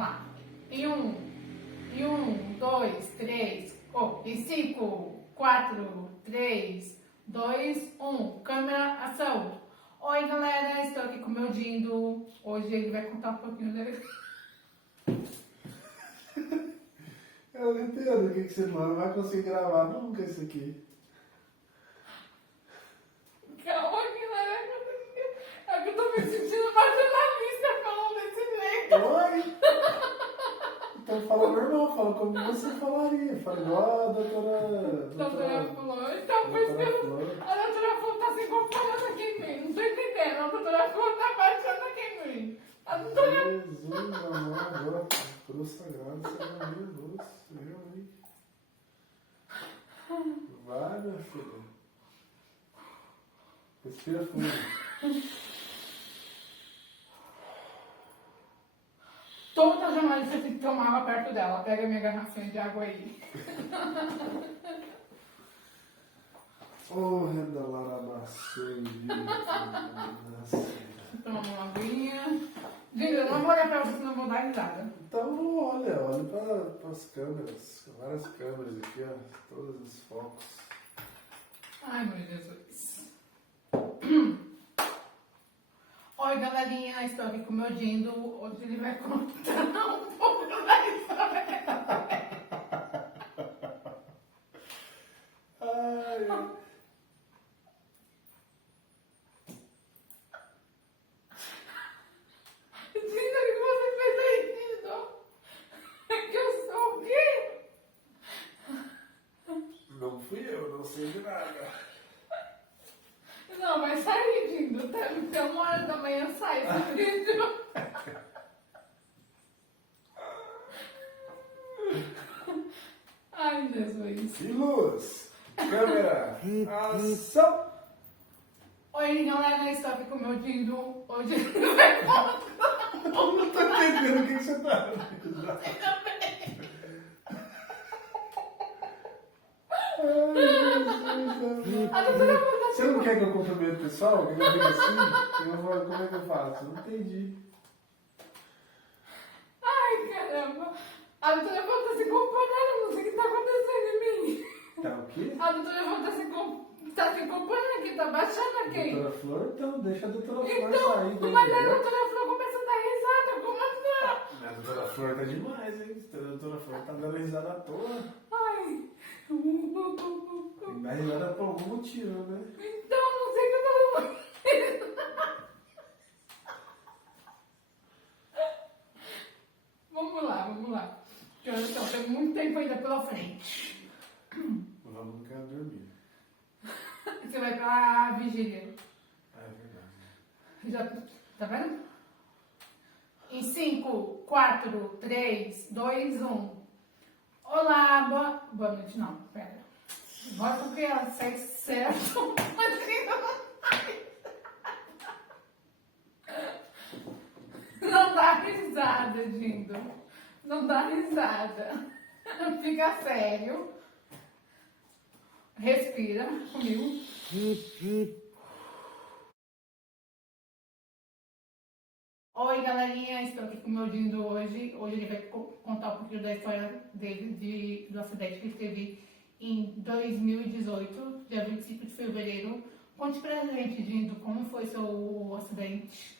lá. Em 2, 3, em 5, 4, 3, 2, 1. Câmera, ação. Oi, galera, estou aqui com o meu Dindo. Hoje ele vai contar um pouquinho dele. Eu não entendo o que você não vai conseguir gravar nunca isso aqui. Calma, galera. É que eu tô me sentindo paternalista falando desse jeito. Oi? Então fala normal, fala como você falaria. Fala igual a Doutora Flor. Então, por isso que a doutora Flor tá se incorporando aqui em mim. Não tô entendendo. A doutora Flor tá baixando aqui em mim. A doutora... Jesus, amor, agora cruz sagrada, seja minha luz. Realmente. Vai, minha filha. Respira fundo. Toda jornalista tem que tomar água perto dela. Pega minha garrafinha de água aí. Oh, renda larabassu, Toma uma aguinha. Diga, eu não vou olhar pra você, senão eu vou dar risada. Então, olha para as câmeras. Várias câmeras aqui, ó. Todos os focos. Ai, meu Jesus. Oi, galerinha. Estou aqui com o meu Dindo. Hoje ele vai contar um pouco da história. Ai, Dindo, o que você fez aí, Dindo? É que eu sou o quê? não fui eu, não sei de nada. Não, vai sair, Dindo. Até 1h da manhã sai esse vídeo. Ai, Jesus. E luz, câmera, ação! Oi, galera. Estou aqui com o meu Dindo. Hoje ele vai contar. Eu não tô entendendo o que você tá fazendo. A doutora Flor tá Você não quer que eu cumprimento o pessoal? Que eu fico assim? Eu falo, como é que eu faço? Não entendi. Ai, caramba. A doutora Flor tá se comportando, não sei o que tá acontecendo em mim. Tá o quê? A doutora Flor tá se comportando aqui, tá baixando aqui. Doutora Flor? Então deixa a doutora Flor Então, sair. mas a doutora Flor começa a dar risada, como a doutora... A doutora Flor tá demais, hein? A doutora Flor tá dando risada à toa. Ai. Tem que dar risada por algum motivo, né? Então, não sei o que eu tô... Vamos lá. Então, tem muito tempo ainda pela frente. Vamos não quero dormir. Você vai pra vigília. Ah, é verdade. Já, tá vendo? Em 5, 4, 3, 2, 1. Olá, boa noite, não, pera. Bota porque ela sai certo. Não dá risada, Dindo. Não dá risada. Fica sério. Respira comigo. Oi, galerinha. Estou aqui com o meu Dindo hoje. Hoje ele vai contar um pouquinho da história dele, do acidente que ele teve em 2018, dia 25 de fevereiro. Conte pra gente, Dindo, como foi seu acidente?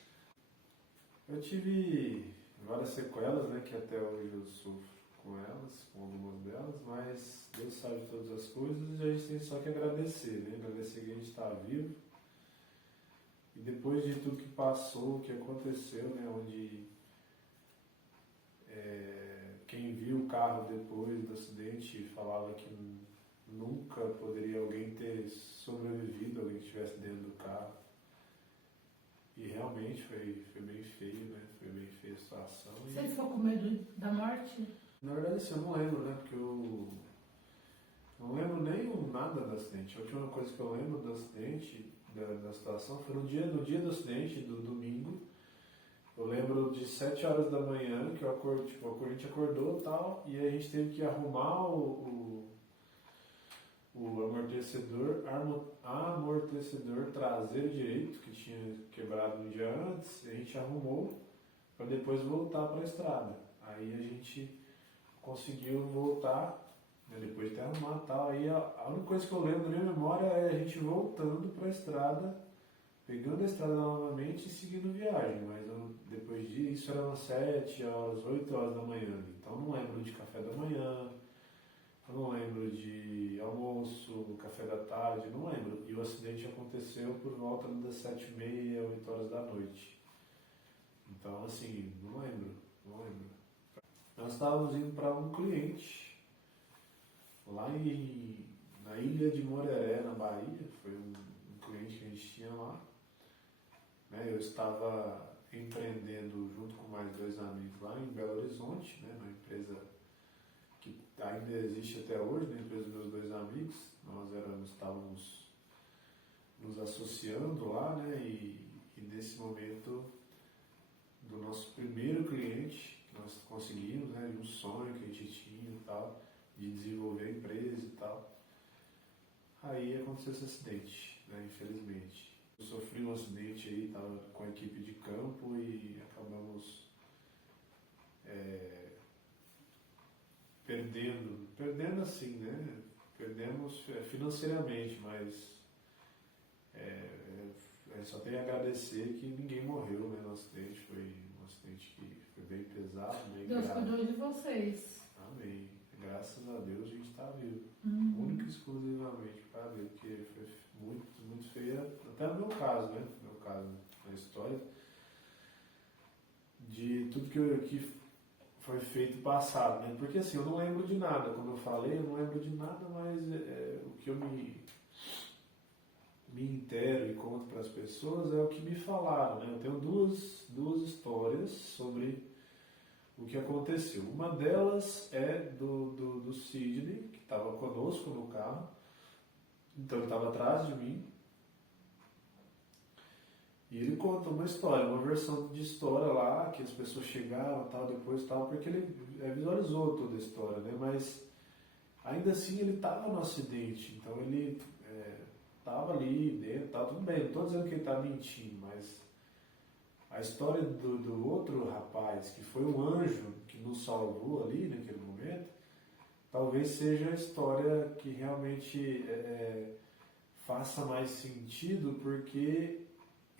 Eu tive várias sequelas, né? Que até hoje eu sofro com elas, com algumas delas, mas Deus sabe todas as coisas e a gente tem só que agradecer, né? Agradecer que a gente está vivo. E depois de tudo que passou, que aconteceu, né? Onde quem viu o carro depois do acidente falava que nunca poderia alguém ter sobrevivido, alguém que estivesse dentro do carro. E realmente foi bem feio, né? Foi bem feia a situação. Você ficou com medo da morte? Na verdade, assim, eu não lembro, né? Porque eu não lembro nem nada do acidente. A última coisa que eu lembro do acidente, da situação, foi no dia do acidente, do domingo. Eu lembro de 7 horas da manhã, que a gente acordou e tal, e a gente teve que arrumar o amortecedor traseiro direito, que tinha quebrado um dia antes, e a gente arrumou para depois voltar para a estrada. Aí a gente conseguiu voltar, né, depois de ter arrumado e tal. Aí a única coisa que eu lembro da minha memória é a gente voltando para a estrada, pegando a estrada novamente e seguindo viagem. Mas depois disso eram 7 horas, 8 horas da manhã. Então não lembro de café da manhã, eu não lembro de almoço, café da tarde, não lembro. E o acidente aconteceu por volta das 7h30, 8 horas da noite. Então, assim, não lembro, não lembro. Nós estávamos indo para um cliente lá na ilha de Moreré, na Bahia. Foi um cliente que a gente tinha lá. Né? Eu estava empreendendo junto com mais 2 amigos lá em Belo Horizonte, né? Uma empresa que ainda existe até hoje, né? A empresa dos meus 2 amigos. Nós estávamos nos associando lá, né? E nesse momento do nosso primeiro cliente, que nós conseguimos, né? De um sonho que a gente tinha e tal, de desenvolver a empresa e tal. Aí aconteceu esse acidente, né? Infelizmente. Eu sofri um acidente aí, estava com a equipe de campo e acabamos perdendo assim, né? Perdemos financeiramente, mas só tenho a agradecer que ninguém morreu, né, no acidente. Foi um acidente que foi bem pesado, bem Deus grave. cuidou de vocês. Amém. Graças a Deus a gente está vivo. Uhum. Única e exclusivamente para ver, porque foi muito, muito feia. Até no meu caso, né? No meu caso, na história. De tudo que foi feito passado, né? Porque assim, eu não lembro de nada. Como eu falei, eu não lembro de nada, mas o que eu me intero e conto para as pessoas é o que me falaram, né? Eu tenho duas histórias sobre o que aconteceu. Uma delas é do Sidney, que estava conosco no carro. Então ele estava atrás de mim. E ele conta uma história, uma versão de história lá, que as pessoas chegaram, tal, depois tal, porque ele visualizou toda a história, né? Mas ainda assim ele estava no acidente, então ele estava ali dentro, tá tudo bem, não estou dizendo que ele está mentindo, mas a história do outro rapaz, que foi um anjo que nos salvou ali naquele momento, talvez seja a história que realmente faça mais sentido, porque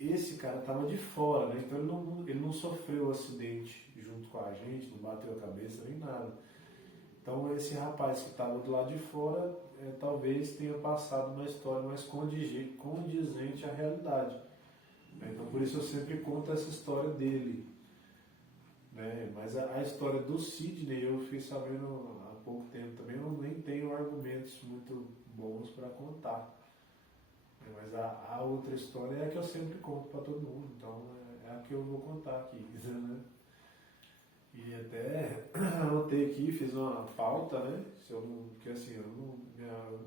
esse cara estava de fora, né? Então ele não sofreu o acidente junto com a gente, não bateu a cabeça nem nada. Então esse rapaz que estava do lado de fora talvez tenha passado uma história mais condizente à realidade. Então por isso eu sempre conto essa história dele. Né? Mas a história do Sidney eu fiquei sabendo há pouco tempo também, eu nem tenho argumentos muito bons para contar. Mas a outra história é a que eu sempre conto para todo mundo, então é a que eu vou contar aqui. Né? E até anotei aqui, fiz uma pauta, né? Porque assim,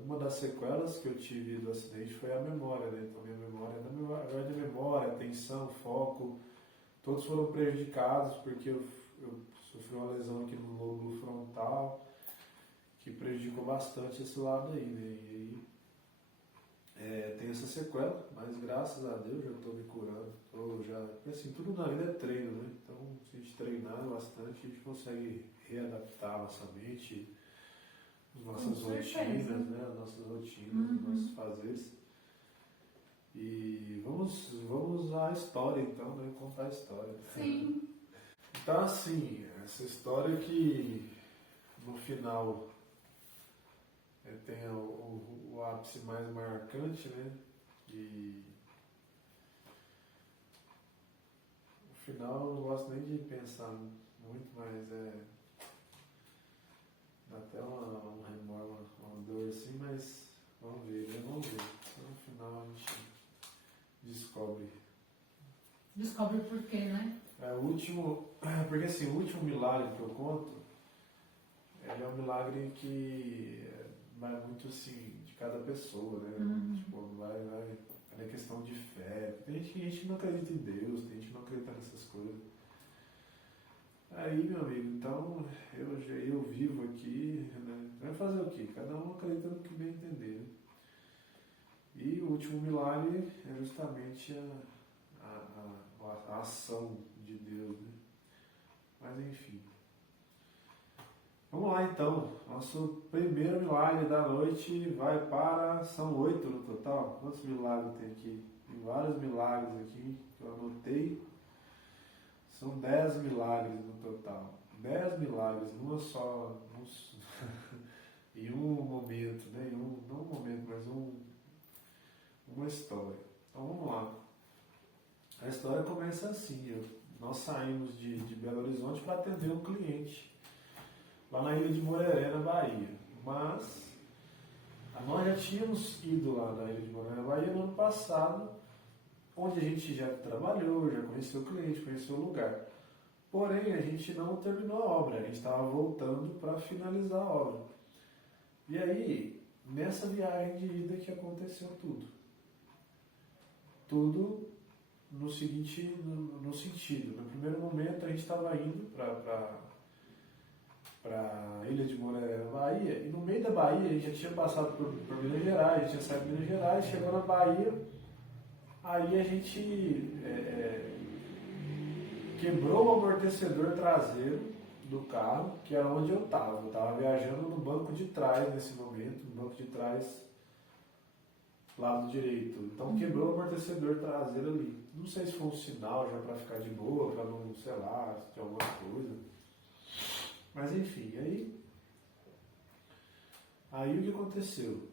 uma das sequelas que eu tive do acidente foi a memória, né? Então minha memória, agora da memória, atenção, foco, todos foram prejudicados porque eu sofri uma lesão aqui no lóbulo frontal que prejudicou bastante esse lado aí, né? E aí, tem essa sequela, mas graças a Deus já estou me curando. Assim, tudo na vida é treino, né? Então, se a gente treinar bastante, a gente consegue readaptar a nossa mente, as nossas rotinas, né? As nossas rotinas, os nossos fazeres. E vamos à história, então, né? Contar a história. Sim. Então, assim, essa história que no final tem o ápice mais marcante, né? E no final eu não gosto nem de pensar muito, mas dá até um remorso, uma dor assim, mas vamos ver, né? Vamos ver. Então, no final a gente descobre. Descobre por quê, né? Porque assim, o último milagre que eu conto, ele é um milagre que vai muito assim, de cada pessoa, né? Tipo, é questão de fé. Tem gente que não acredita em Deus, tem gente que não acredita nessas coisas. Aí, meu amigo, então, eu vivo aqui, né? Vai fazer o quê? Cada um acredita no que bem entender, né? E o último milagre é justamente a ação de Deus, né? Mas enfim. Vamos lá então. Nosso primeiro milagre da noite vai para. São 8 no total. Quantos milagres tem aqui? Tem vários milagres aqui que eu anotei. São 10 milagres no total. 10 milagres, numa só. Em um momento, né? Não um momento, mas uma história. Então vamos lá. A história começa assim. Nós saímos de Belo Horizonte para atender um cliente lá na ilha de Moreré, na Bahia. Mas nós já tínhamos ido lá na ilha de Moreré, na Bahia, no ano passado, onde a gente já trabalhou, já conheceu o cliente, conheceu o lugar. Porém, a gente não terminou a obra, a gente estava voltando para finalizar a obra. E aí, nessa viagem de ida que aconteceu tudo. Tudo no sentido, no primeiro momento a gente estava indo para a ilha de Moreré, na Bahia, e no meio da Bahia a gente já tinha passado por Minas Gerais, a gente tinha saído de Minas Gerais, chegou na Bahia, aí a gente quebrou o amortecedor traseiro do carro, que era onde eu estava viajando no banco de trás nesse momento, no banco de trás, lado direito. Então quebrou o amortecedor traseiro ali. Não sei se foi um sinal já para ficar de boa, para não, sei lá, se tinha alguma coisa. Mas enfim, aí o que aconteceu?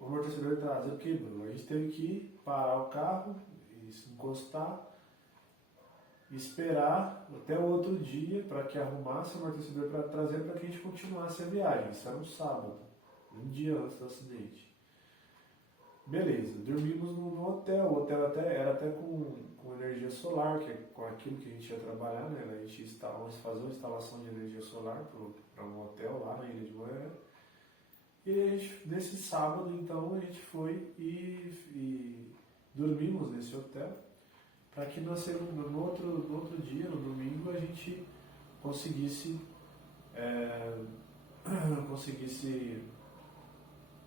O amortecedor traseiro quebrou. A gente teve que parar o carro e se encostar, esperar até o outro dia para que arrumasse o amortecedor traseiro para que a gente continuasse a viagem. Isso era um sábado, um dia antes do acidente. Beleza, dormimos no hotel. O hotel era até com energia solar, que é com aquilo que a gente ia trabalhar, né? A gente ia fazer uma instalação de energia solar para um hotel lá na Ilha de Moreré. E a gente, nesse sábado, então, a gente foi e dormimos nesse hotel, para que no outro dia, no domingo, a gente conseguisse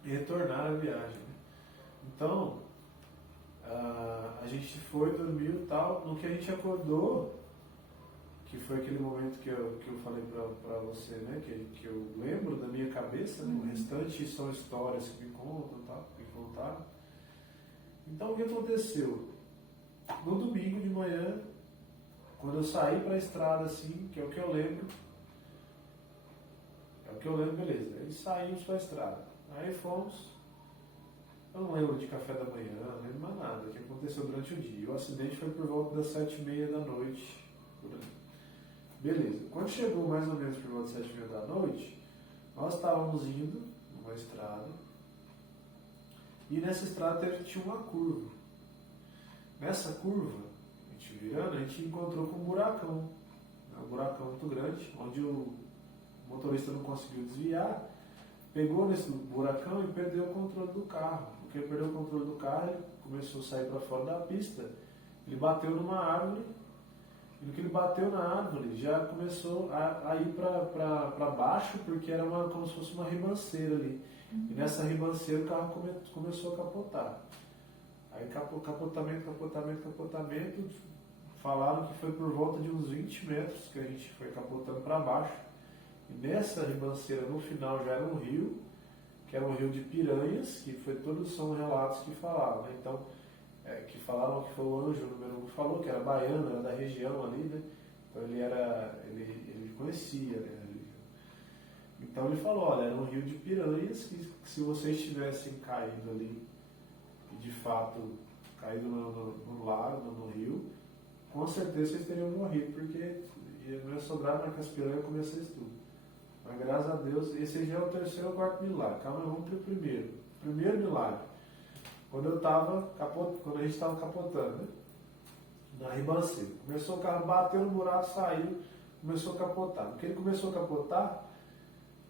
retornar à viagem. Né? Então, a gente foi, dormiu e tal. No que a gente acordou, que foi aquele momento que eu falei para você, né? Que eu lembro da minha cabeça, né? O restante são histórias que me contam, tal, que me contaram. Então, o que aconteceu? No domingo de manhã, quando eu saí para a estrada, assim, que é o que eu lembro, beleza. Aí saímos para a estrada. Aí fomos. Eu não lembro de café da manhã, não lembro mais nada, o que aconteceu durante o dia. O acidente foi por volta das 7h30 da noite. Beleza. Quando chegou mais ou menos por volta das 7h30 da noite, nós estávamos indo numa estrada, e nessa estrada tinha uma curva. Nessa curva, a gente virando, a gente encontrou com um buracão. Um buracão muito grande, onde o motorista não conseguiu desviar, pegou nesse buracão e perdeu o controle do carro. Porque ele perdeu o controle do carro, ele começou a sair para fora da pista, ele bateu numa árvore, e no que ele bateu na árvore, já começou a ir para baixo, porque era como se fosse uma ribanceira ali. E nessa ribanceira o carro começou a capotar. Aí capotamento, falaram que foi por volta de uns 20 metros que a gente foi capotando para baixo. E nessa ribanceira, no final, já era um rio, que era um rio de Piranhas, que todos são relatos que falavam, né? Então, que falaram que foi o anjo número 1 que falou, que era baiano, era da região ali, né? Então ele conhecia, né? Então ele falou, olha, era um rio de Piranhas, que se vocês tivessem caído ali, e de fato caído no lago, no rio, com certeza vocês teriam morrido, porque não ia sobrar para que as piranhas comessem tudo. Mas graças a Deus, esse já é o terceiro ou quarto milagre. Calma, vamos para o primeiro. Primeiro milagre. Quando a gente estava capotando, né? Na ribanceira. Começou o carro, bateu no buraco, saiu, começou a capotar. No que ele começou a capotar,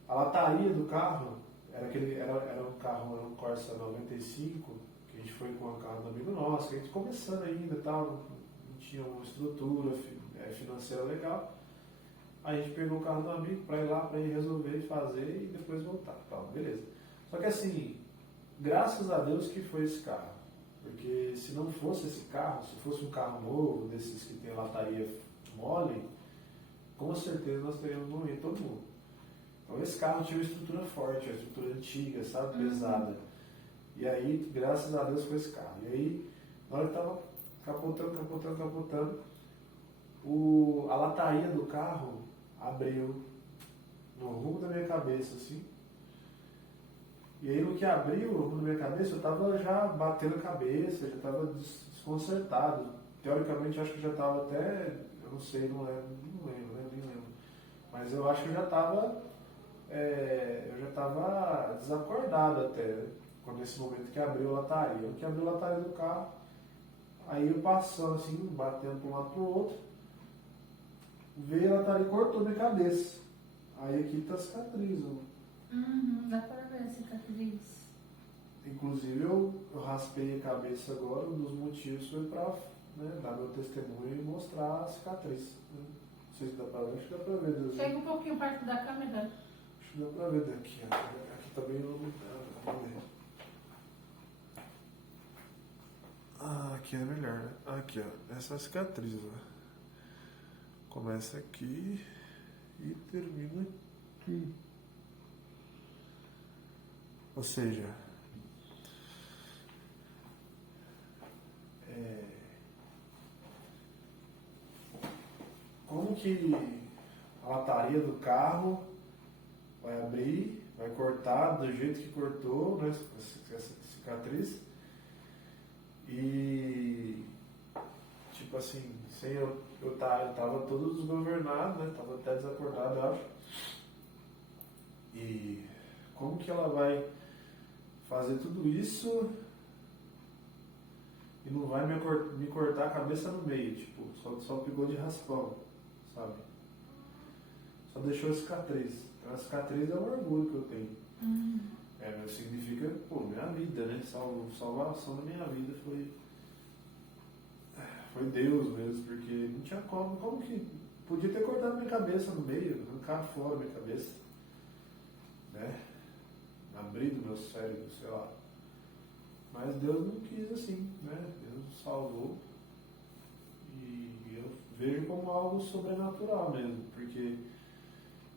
a lataria do carro, era um carro, era um Corsa 95, que a gente foi com o carro do amigo nosso, que a gente começando ainda e tal, não tinha uma estrutura financeira legal. Aí a gente pegou o carro do amigo para ir lá, para ir resolver, fazer e depois voltar. Tal, beleza. Só que assim, graças a Deus que foi esse carro. Porque se não fosse esse carro, se fosse um carro novo, desses que tem lataria mole, com certeza nós teríamos morrido todo mundo. Então esse carro tinha uma estrutura forte, uma estrutura antiga, sabe, pesada. E aí, graças a Deus, foi esse carro. E aí, na hora que tava capotando, a lataria do carro abriu no rumo da minha cabeça, assim. E aí, no que abriu no rumo da minha cabeça, eu tava já batendo a cabeça, já tava desconcertado. Teoricamente, eu acho que já tava até, eu não sei, não lembro, né, nem lembro. Mas eu acho que eu já tava desacordado até, né? Quando nesse momento que abriu a lataria. Que abriu a lataria do carro, aí eu passando assim, batendo para um lado para o outro, veio a lataria e cortou minha cabeça. Aí aqui tá a cicatriz. Dá para ver a cicatriz. Inclusive eu raspei a cabeça agora, um dos motivos foi para, né, dar meu testemunho e mostrar a cicatriz. Né? Não sei se dá para ver, acho que dá para ver. Deus. Chega um pouquinho perto da câmera. Acho que dá para ver daqui. Ó. Aqui tá bem iluminado. Vamos ver. Aqui é melhor, né? Aqui, ó. Essa é a cicatriz, ó. Começa aqui e termina aqui. Ou seja, como que a lataria do carro vai abrir, vai cortar do jeito que cortou, né? Essa cicatriz. E tipo assim, sem eu tava todo desgovernado, né? Tava até desacordado, eu acho. E como que ela vai fazer tudo isso e não vai me cortar a cabeça no meio, tipo, só pegou de raspão, sabe? Só deixou a cicatriz. Então a cicatriz é o orgulho que eu tenho. Significa, pô, minha vida, né? Salvação da minha vida foi Deus mesmo, porque não tinha como que podia ter cortado minha cabeça no meio, arrancar fora minha cabeça, né? Abrido meu cérebro, sei lá. Mas Deus não quis assim, né? Deus salvou e eu vejo como algo sobrenatural mesmo, porque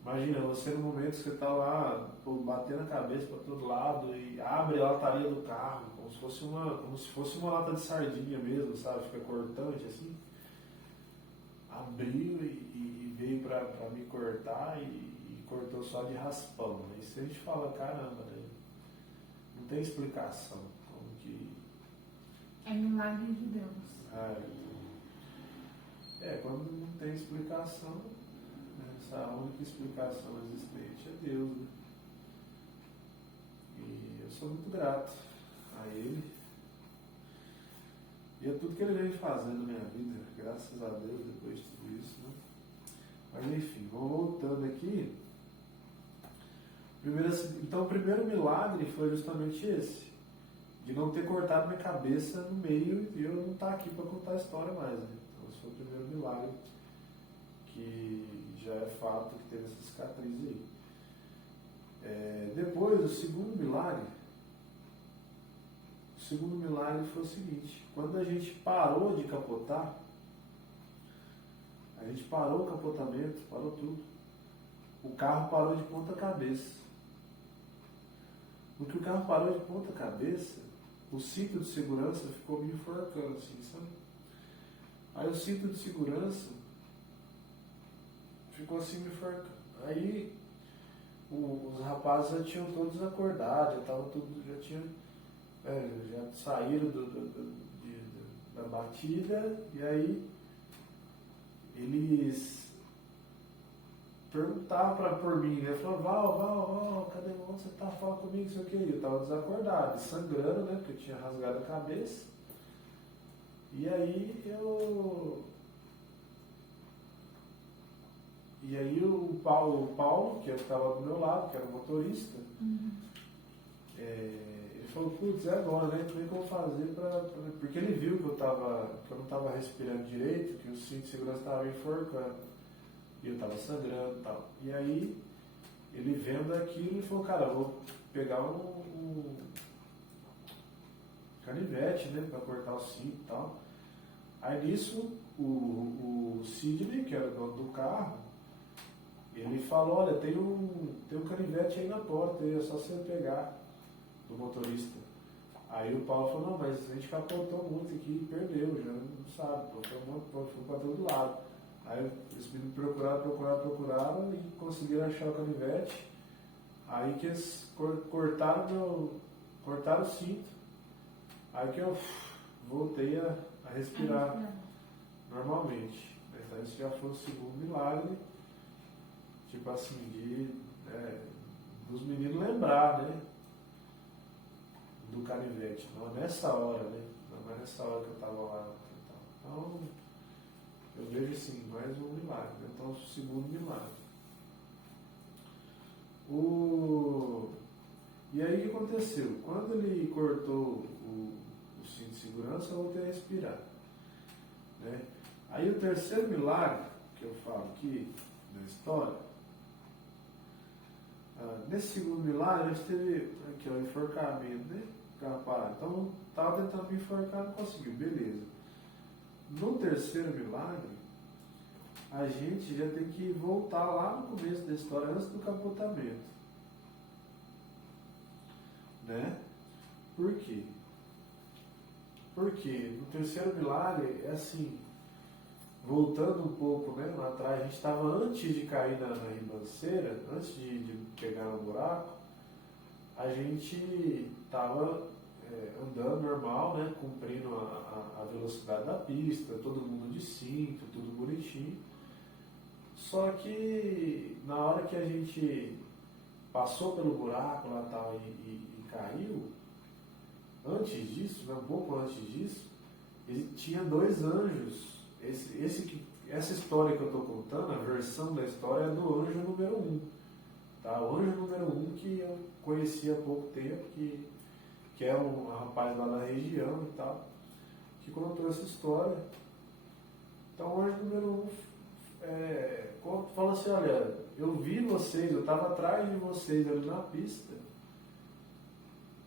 imagina, você no momento que você está lá, batendo a cabeça para todo lado e abre a lataria do carro, como se fosse uma lata de sardinha mesmo, sabe? Fica cortante assim. Abriu e veio para me cortar e cortou só de raspão. Né? Isso a gente fala, caramba, né? Não tem explicação. Como que... É milagre de Deus. Quando não tem explicação, essa única explicação existente é Deus, né? E eu sou muito grato a Ele e a tudo que Ele vem fazendo na minha vida, graças a Deus, depois de tudo isso, né? Mas enfim, vamos voltando aqui. Então o primeiro milagre foi justamente esse, de não ter cortado minha cabeça no meio e eu não estar aqui para contar a história mais, né? Então esse foi o primeiro milagre, que já é fato que teve essa cicatriz aí. Depois, o segundo milagre foi o seguinte: quando a gente parou de capotar, a gente parou o capotamento, parou tudo, o carro parou de ponta cabeça. No que o carro parou de ponta cabeça, o cinto de segurança ficou me enforcando assim, sabe? Aí o cinto de segurança ficou assim me enforcando. Aí os rapazes já tinham todos acordado, já saíram da batida, e aí eles perguntavam por mim, né? Falavam, Val, cadê você? Tá falando comigo, isso aqui. Eu tava desacordado, sangrando, né? Porque eu tinha rasgado a cabeça. E aí o Paulo, que estava do meu lado, que era o motorista, ele falou, putz, é agora, né? Como é que eu vou fazer porque ele viu que eu não estava respirando direito, que o cinto de segurança estava me enforcando. E eu estava sangrando e tal. E aí, ele vendo aquilo, ele falou, cara, eu vou pegar um canivete, né? Para cortar o cinto e tal. Aí nisso, o Sidney, que era o dono do carro, falou, olha, tem um canivete aí na porta, é só você pegar, do motorista. Aí o Paulo falou, não, mas a gente capotou muito aqui, perdeu, já não sabe, foi para todo lado. Aí eles me procuraram e conseguiram achar o canivete. Aí que eles cortaram o cinto. Aí que eu voltei a respirar normalmente. Então esse já foi o segundo milagre, tipo assim, dos meninos lembrar, né? Do canivete. Não nessa hora, né? Não é nessa hora que eu estava lá. Então, eu vejo assim, mais um milagre. Né? Então, o segundo milagre. E aí o que aconteceu? Quando ele cortou o cinto de segurança, eu voltei a respirar. Né? Aí o terceiro milagre, que eu falo aqui na história, nesse segundo milagre, a gente teve aqui, o enforcamento, né? Então, estava tentando me enforcar, não conseguiu, beleza. No terceiro milagre, a gente já tem que voltar lá no começo da história, antes do capotamento. Né? Por quê? Porque no terceiro milagre, é assim, voltando um pouco, né, lá atrás, a gente estava antes de cair na ribanceira, antes de pegar no buraco, a gente estava andando normal, né, cumprindo a velocidade da pista, todo mundo de cinto, tudo bonitinho. Só que na hora que a gente passou pelo buraco lá tal e caiu, antes disso, né, um pouco antes disso, ele tinha dois anjos. Essa história que eu estou contando, a versão da história é do anjo número 1. Tá? O anjo número 1 que eu conheci há pouco tempo, que é um rapaz lá da região e tal, que contou essa história. Então o anjo número 1 fala assim, olha, eu vi vocês, eu estava atrás de vocês ali na pista,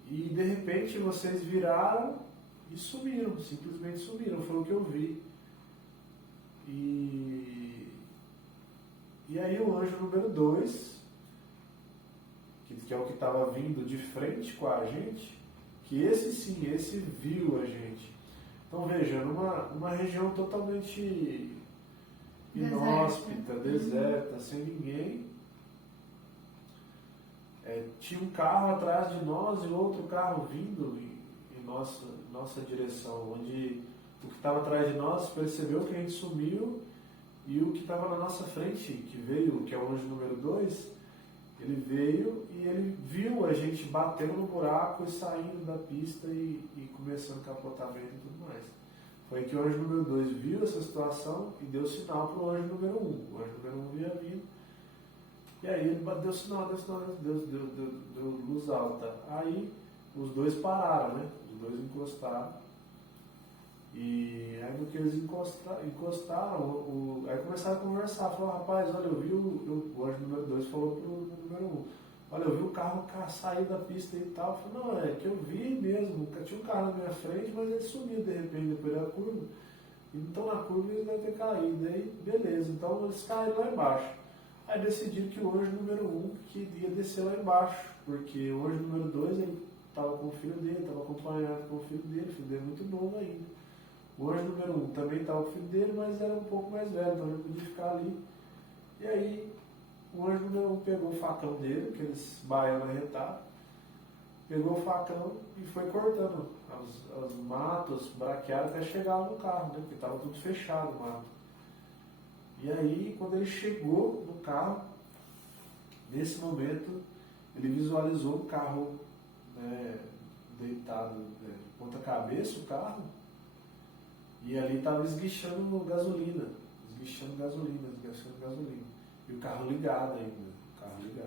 e de repente vocês viraram e sumiram, simplesmente sumiram, foi o que eu vi. E aí o anjo número 2, que é o que estava vindo de frente com a gente, que esse viu a gente. Então veja, numa região totalmente inóspita, deserta, sem ninguém, tinha um carro atrás de nós e outro carro vindo em nossa direção, onde o que estava atrás de nós percebeu que a gente sumiu, e o que estava na nossa frente, que veio, que é o anjo número 2, ele veio e ele viu a gente batendo no buraco e saindo da pista e começando o capotamento e tudo mais. Foi que o anjo número 2 viu essa situação e deu sinal para o anjo número 1. O anjo número 1 via vindo. E aí ele deu sinal, deu luz alta. Aí os dois pararam, né? Os dois encostaram. E aí no que eles encostaram, aí começaram a conversar, falaram, rapaz, olha, eu vi o anjo número 2 falou pro número 1, olha, eu vi o carro sair da pista e tal. Eu falei, não, é que eu vi mesmo, tinha um carro na minha frente, mas ele sumiu de repente depois da curva. Então na curva ele deve ter caído, aí beleza, então eles caíram lá embaixo. Aí decidiram que o anjo número 1 que ia descer lá embaixo, porque o anjo número 2 ele estava com o filho dele, estava acompanhado com o filho dele muito novo ainda. O anjo número 1 também estava com o filho dele, mas era um pouco mais velho, então ele podia ficar ali. E aí, o anjo número 1 pegou o facão dele, aqueles baianos arretados, pegou o facão e foi cortando as matas, braquiárias, até chegar no carro, né? Porque estava tudo fechado o mato. E aí, quando ele chegou no carro, nesse momento, ele visualizou o carro, né, deitado, né, ponta cabeça, o carro. E ali estava esguichando gasolina. E o carro ligado ainda.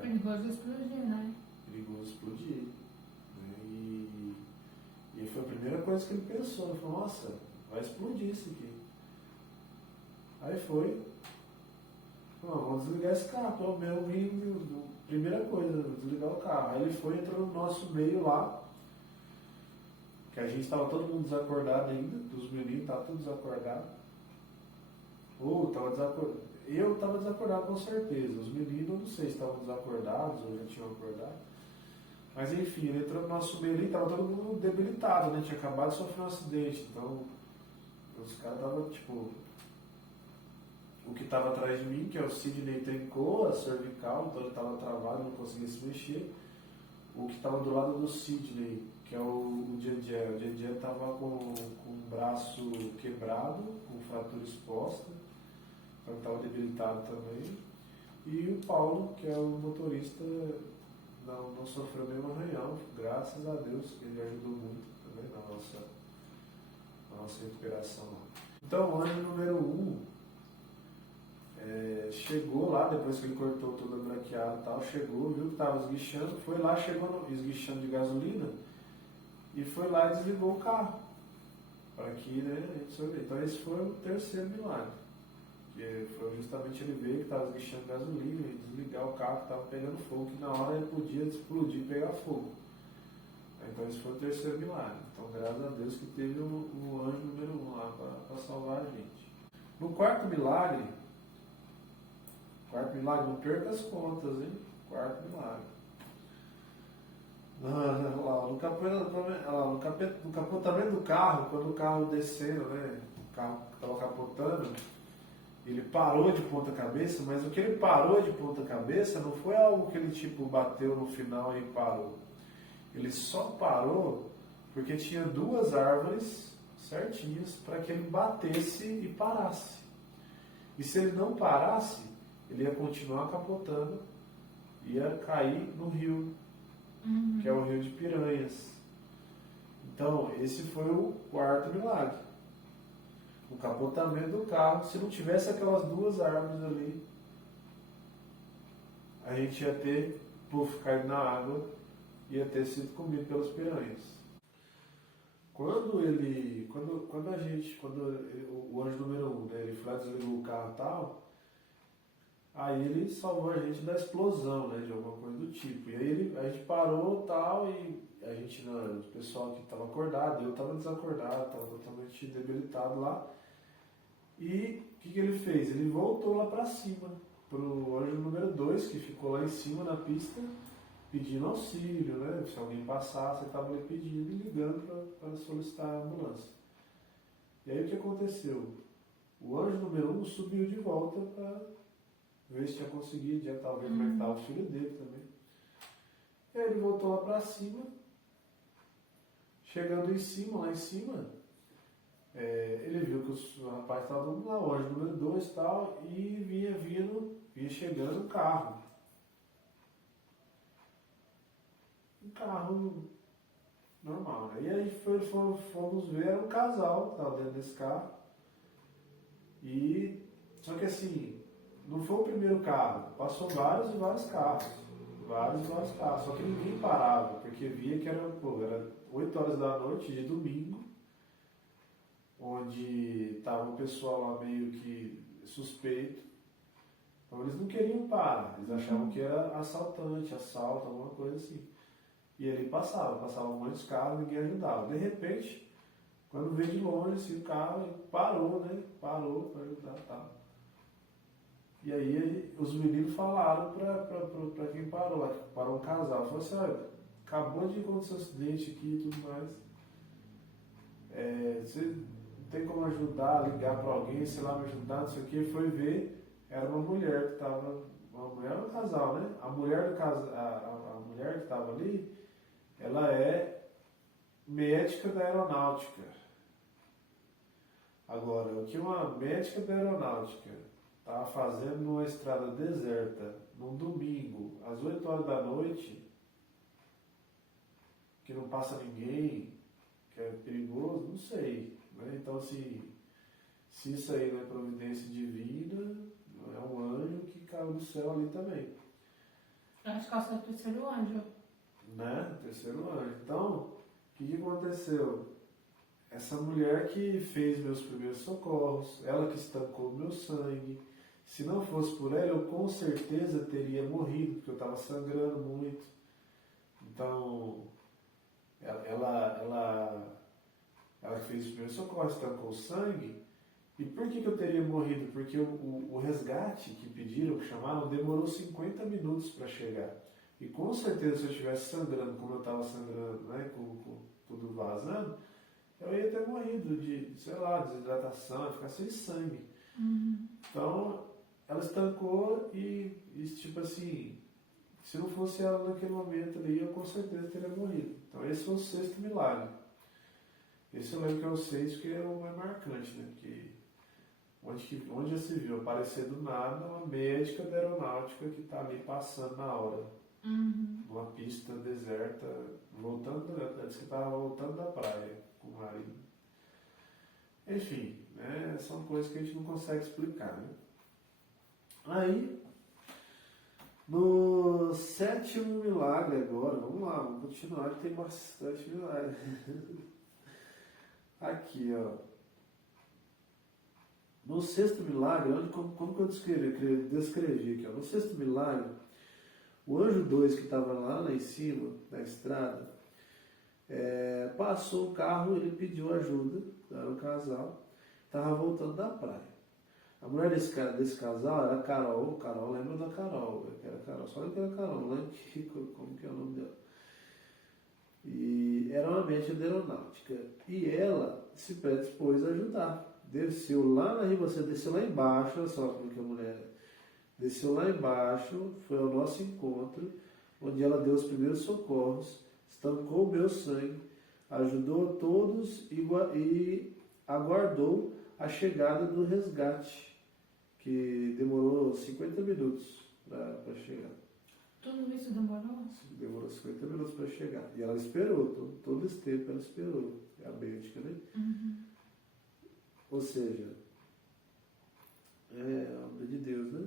Perigoso explodir, né? Perigoso explodir. Né? E foi a primeira coisa que ele pensou. Ele falou, nossa, vai explodir isso aqui. Aí foi. Não, vamos desligar esse carro. Pelo menos, primeira coisa, desligar o carro. Aí ele foi, entrou no nosso meio lá. Que a gente estava todo mundo desacordado ainda, os meninos estavam todos desacordados. eu estava desacordado com certeza. Os meninos, eu não sei se estavam desacordados ou já tinham acordado. Mas enfim, ele entrou no nosso meio ali, estava todo mundo debilitado, né? Tinha acabado de sofrer um acidente. Então, os caras estavam, tipo... O que estava atrás de mim, que é o Sidney, trincou a cervical, então ele estava travado, não conseguia se mexer. O que estava do lado do Sidney, que é o Didier. O Didier estava com o braço quebrado, com fratura exposta, então estava debilitado também. E o Paulo, que é o motorista, não sofreu nenhum arranhão, graças a Deus, que ele ajudou muito também na nossa recuperação. Então, o anjo número 1 chegou lá, depois que ele cortou toda a branqueada e tal, chegou, viu que estava esguichando, foi lá, chegou esguichando de gasolina e foi lá e desligou o carro. Para que, né, a gente soube. Então esse foi o terceiro milagre. Que foi justamente ele ver que estava esguichando gasolina e desligar o carro que estava pegando fogo, que na hora ele podia explodir e pegar fogo. Então esse foi o terceiro milagre. Então graças a Deus que teve o anjo número 1 lá para salvar a gente. No quarto milagre, não perca as contas, hein? Quarto milagre. No capotamento do carro, quando o carro descendo, né? O carro estava capotando, ele parou de ponta cabeça, mas o que ele parou de ponta cabeça não foi algo que ele tipo bateu no final e parou. Ele só parou porque tinha duas árvores certinhas para que ele batesse e parasse. E se ele não parasse, ele ia continuar capotando, ia cair no rio, que é o rio de Piranhas. Então, esse foi o quarto milagre. O capotamento do carro. Se não tivesse aquelas duas árvores ali, a gente ia ter, caído na água, ia ter sido comido pelas piranhas. Quando o anjo número 1, né, ele foi lá, desligou o carro e tal, aí ele salvou a gente da explosão, né, de alguma coisa do tipo. E aí a gente parou e tal, e a gente, o pessoal que estava acordado, eu estava desacordado, estava totalmente debilitado lá. E o que ele fez? Ele voltou lá para cima, para o anjo número 2, que ficou lá em cima na pista, pedindo auxílio, né? Se alguém passasse, ele estava ali pedindo e ligando para solicitar a ambulância. E aí o que aconteceu? O anjo número 1 subiu de volta para ver se tinha conseguido, já talvez como é que estava o filho dele também. E aí ele voltou lá para cima, chegando lá em cima, ele viu que o rapaz estava lá, o anjo número 2 e tal, e vinha chegando um carro. Um carro normal, né? E aí fomos ver, era um casal que estava dentro desse carro. Só que assim, não foi o primeiro carro, passou vários e vários carros. Vários e vários carros. Só que ninguém parava, porque via que era 8 horas da noite de domingo, onde estava o pessoal lá meio que suspeito. Então eles não queriam parar, eles achavam que era assalto, alguma coisa assim. E ele passava muitos carros, ninguém ajudava. De repente, quando veio de longe, assim, o carro parou, né? Parou para ajudar, tá? E aí os meninos falaram para quem parou lá, que parou um casal, falou assim, olha, acabou de acontecer um acidente aqui e tudo mais. Você não tem como ajudar, ligar para alguém, sei lá, me ajudar, não sei o que. Foi ver, era uma mulher que estava, uma mulher, um casal, né? A mulher do casal, a mulher que estava ali, ela é médica da aeronáutica. Agora, o que uma médica da aeronáutica estava fazendo numa estrada deserta, num domingo, às 8 horas da noite, que não passa ninguém, que é perigoso, não sei. Né? Então, assim, se isso aí não é providência divina, é um anjo que caiu do céu ali também. Acho que é o seu terceiro anjo. Né? Terceiro anjo. Então, o que aconteceu? Essa mulher que fez meus primeiros socorros, ela que estancou o meu sangue. Se não fosse por ela, eu com certeza teria morrido, porque eu estava sangrando muito. Então, ela que fez os primeiros socorros, estancou o sangue, E por que eu teria morrido? Porque o resgate que pediram, que chamaram, demorou 50 minutos para chegar. E com certeza, se eu estivesse sangrando, como eu estava sangrando, né, com tudo vazando, eu ia ter morrido de, sei lá, desidratação, ia ficar sem sangue. Então, ela estancou e, tipo assim, se não fosse ela naquele momento ali, eu com certeza teria morrido. Então, esse foi o 6º milagre. Esse eu lembro que é o 6 porque é o mais marcante, né? Porque onde já se viu aparecer do nada uma médica da aeronáutica que está ali passando na hora. Numa pista deserta, disse que estava voltando da praia com o marido. Enfim, né? São coisas que a gente não consegue explicar, né? Aí, no 7º milagre agora, vamos lá, vamos continuar, que tem bastante milagre. Aqui, ó. No 6º milagre, como que eu descrevi aqui? Ó? No 6º milagre, o anjo 2 que estava lá em cima, na estrada, passou o carro, ele pediu ajuda, era um casal, estava voltando da praia. A mulher desse casal era Carol, lembra da Carol, que era Carol, só que era Carol, não lembro como que é o nome dela. E era uma médica de aeronáutica. E ela se predispôs a ajudar. Desceu lá na ribanceira, desceu lá embaixo, olha só como que a mulher é. Desceu lá embaixo, foi ao nosso encontro, onde ela deu os primeiros socorros, estancou o meu sangue, ajudou a todos e aguardou a chegada do resgate, que demorou 50 minutos para chegar. Tudo isso demorou? Demorou 50 minutos para chegar. E ela esperou, todo esse tempo ela esperou. É a médica, né? Ou seja, é a obra de Deus, né?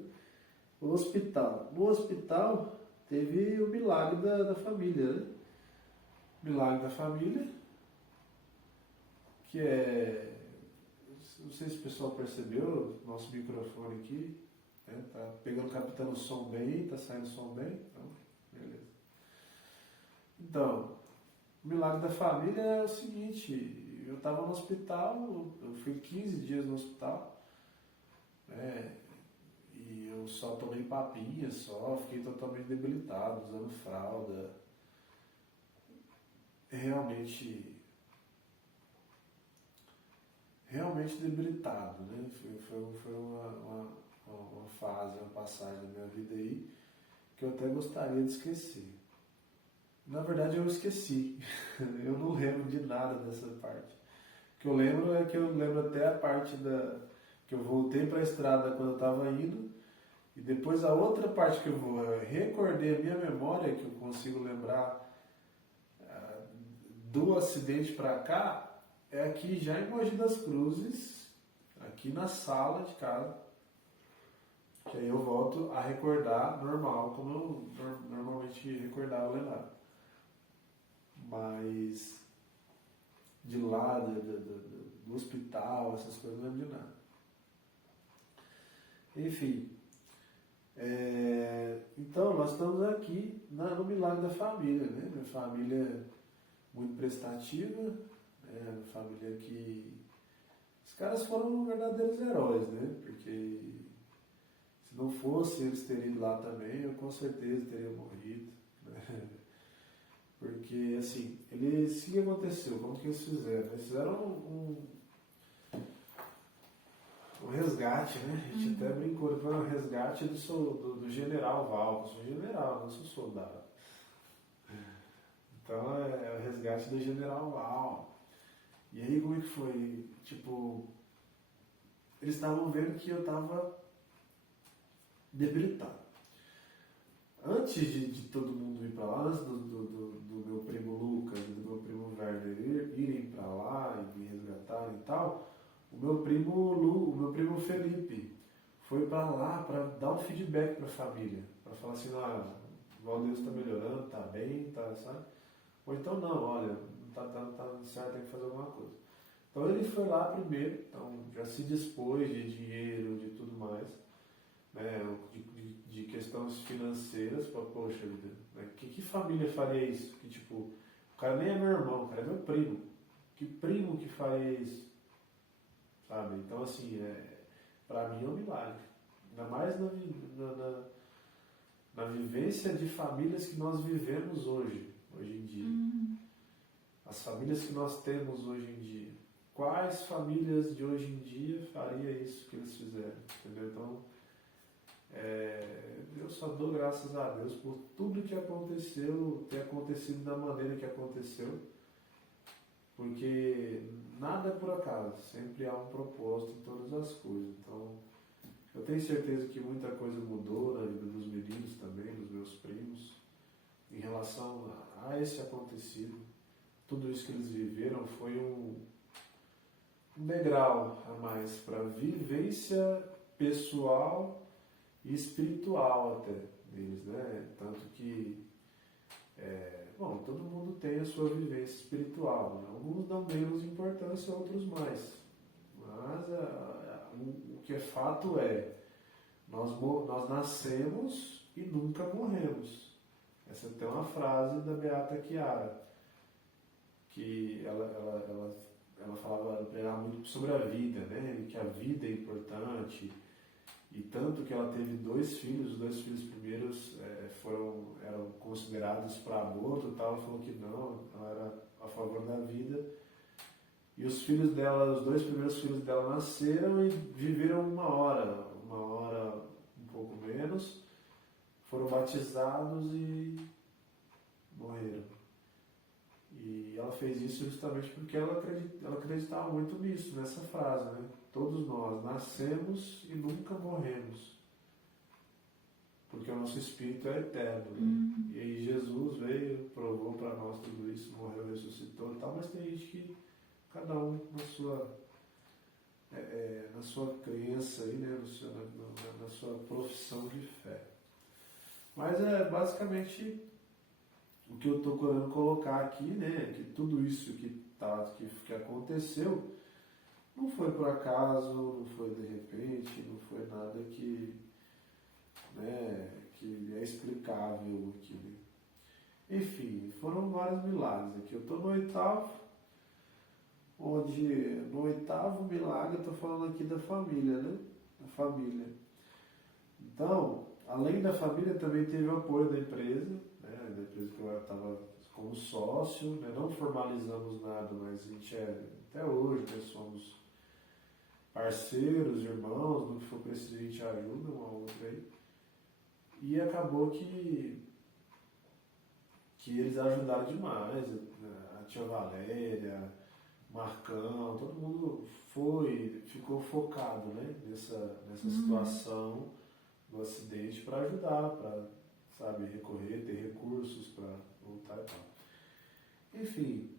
O hospital. No hospital teve o milagre da família, né? Milagre da família, que é... Não sei se o pessoal percebeu, nosso microfone aqui, né? Tá captando o som bem, tá saindo o som bem, então, beleza. Então, o milagre da família é o seguinte, eu estava no hospital, eu fui 15 dias no hospital, né? E eu só tomei papinha, fiquei totalmente debilitado, usando fralda. Realmente debilitado, né? Foi uma fase, uma passagem da minha vida aí que eu até gostaria de esquecer. Na verdade eu esqueci, eu não lembro de nada dessa parte. O que eu lembro é que eu lembro até a parte que eu voltei para a estrada quando eu estava indo, e depois a outra parte que eu recordei a minha memória, que eu consigo lembrar do acidente para cá, é aqui já em Mogi das Cruzes, aqui na sala de casa, que aí eu volto a recordar normal, como eu normalmente recordava, lembrava. Mas de lá, do hospital, essas coisas, não lembro de nada. Enfim, então nós estamos aqui no milagre da família, né? Minha família muito prestativa, né? Família que... Os caras foram verdadeiros heróis, né? Porque se não fosse eles terem ido lá também, eu com certeza teria morrido, né? Porque, assim, o que aconteceu? Como que eles fizeram? Eles fizeram um resgate, né? A gente até brincou, foi um resgate do general Val. Eu sou general, não sou soldado. Então, é o resgate do general Val. E aí, como é que foi? Tipo, eles estavam vendo que eu estava debilitado. Antes de todo mundo ir para lá, antes do meu primo Lucas e do meu primo Werner irem para lá e me resgatarem e tal, o meu primo Felipe foi para lá para dar um feedback para a família, para falar assim, o Valdeus está melhorando, está bem, tá, sabe? Ou então não, olha, não tá certo, tem que fazer alguma coisa. Então ele foi lá primeiro, então já se dispôs de dinheiro, de tudo mais, né, de questões financeiras, para, poxa vida, né, que família faria isso? Que tipo, o cara nem é meu irmão, o cara é meu primo. Que primo que faria isso? sabe? Então, assim, para mim é um milagre. Ainda mais na vivência de famílias que nós vivemos hoje em dia. As famílias que nós temos hoje em dia. Quais famílias de hoje em dia faria isso que eles fizeram? Entendeu? Então, eu só dou graças a Deus por tudo que aconteceu, ter acontecido da maneira que aconteceu, porque nada é por acaso, sempre há um propósito em todas as coisas. Então, eu tenho certeza que muita coisa mudou na vida dos meninos também, dos meus primos, em relação a esse acontecido. Tudo isso que eles viveram foi um degrau a mais para a vivência pessoal e espiritual até deles, né? Tanto que, todo mundo tem a sua vivência espiritual, né? Alguns dão menos importância, outros mais. Mas o que é fato nós nascemos e nunca morremos. Essa tem uma frase da Beata Chiara, que ela pregava muito sobre a vida, né? E que a vida é importante. E tanto que ela teve 2 filhos, os 2 filhos primeiros eram considerados para aborto, tal. Ela falou que não, ela era a favor da vida. E os filhos dela, os 2 primeiros filhos dela nasceram e viveram uma hora um pouco menos, foram batizados e morreram. E ela fez isso justamente porque ela acreditava muito nisso, nessa frase, né? Todos nós nascemos e nunca morremos, porque o nosso espírito é eterno, né? E aí Jesus veio, provou para nós tudo isso, morreu, ressuscitou e tal, mas tem gente que, cada um na sua crença, aí, né? Na sua profissão de fé. Mas basicamente o que eu estou querendo colocar aqui, né? Que tudo isso que aconteceu não foi por acaso, não foi de repente, não foi nada que é explicável aqui, né? Enfim, foram vários milagres aqui. Eu estou no 8º, onde no 8º milagre eu estou falando aqui da família, né? Da família. Então, além da família, também teve o apoio da empresa, né? Da empresa que eu estava como sócio, né? Não formalizamos nada, mas a gente até hoje, nós somos parceiros, irmãos, no que for preciso a gente ajuda um ao outro aí. E acabou que eles ajudaram demais, a tia Valéria, Marcão, todo mundo ficou focado, né, nessa situação do acidente para ajudar, para, recorrer, ter recursos para voltar e tal. Enfim,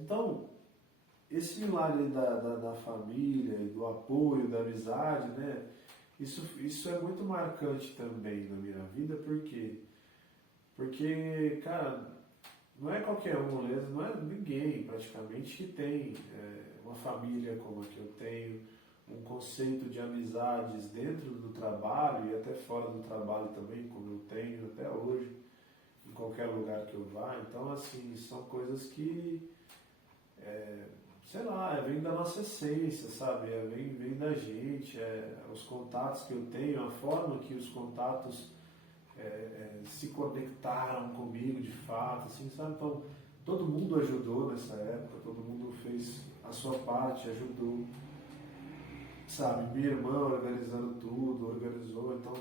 então, esse milagre da família, do apoio, da amizade, né? Isso é muito marcante também na minha vida, por quê? Porque, cara, não é qualquer um, né? Não é ninguém praticamente que tem uma família como a que eu tenho, um conceito de amizades dentro do trabalho e até fora do trabalho também, como eu tenho até hoje, em qualquer lugar que eu vá. Então, assim, são coisas que vem da nossa essência, sabe? Vem da gente, os contatos que eu tenho, a forma que os contatos se conectaram comigo de fato, assim, sabe? Então, todo mundo ajudou nessa época, todo mundo fez a sua parte, ajudou, sabe? Minha irmã organizando tudo, organizou, então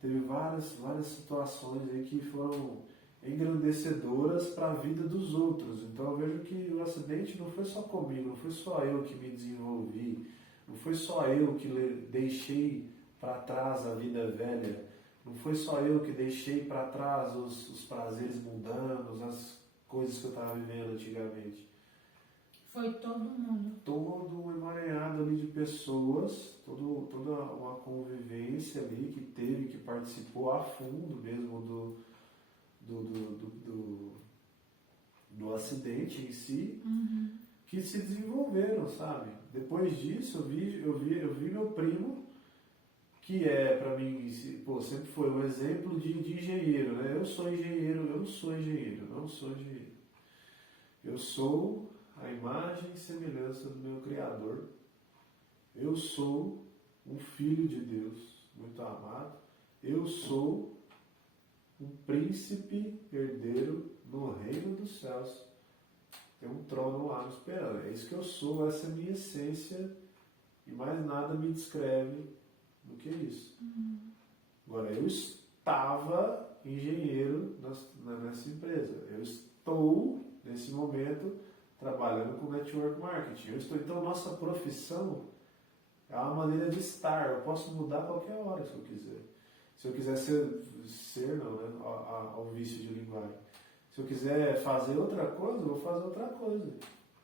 teve várias situações aí que foram engrandecedoras para a vida dos outros. Então eu vejo que o acidente não foi só comigo, não foi só eu que me desenvolvi, não foi só eu que deixei para trás a vida velha, não foi só eu que deixei para trás os prazeres mundanos, as coisas que eu estava vivendo antigamente. Foi todo mundo. Todo um emaranhado ali de pessoas, toda uma convivência ali que participou a fundo mesmo do acidente em si, que se desenvolveram, sabe? Depois disso, eu vi meu primo, que para mim, sempre foi um exemplo de engenheiro, né? Eu sou engenheiro, eu não sou engenheiro. Eu sou a imagem e semelhança do meu Criador. Eu sou um filho de Deus, muito amado. Eu sou um príncipe herdeiro no reino dos céus. Tem um trono lá me esperando. É isso que eu sou, essa é a minha essência. E mais nada me descreve do que isso. Agora, eu estava engenheiro nessa empresa. Eu estou, nesse momento, trabalhando com network marketing. Então, nossa profissão é uma maneira de estar. Eu posso mudar a qualquer hora, se eu quiser. Se eu quiser ser não, né? Ao vício de linguagem. Se eu quiser fazer outra coisa, eu vou fazer outra coisa.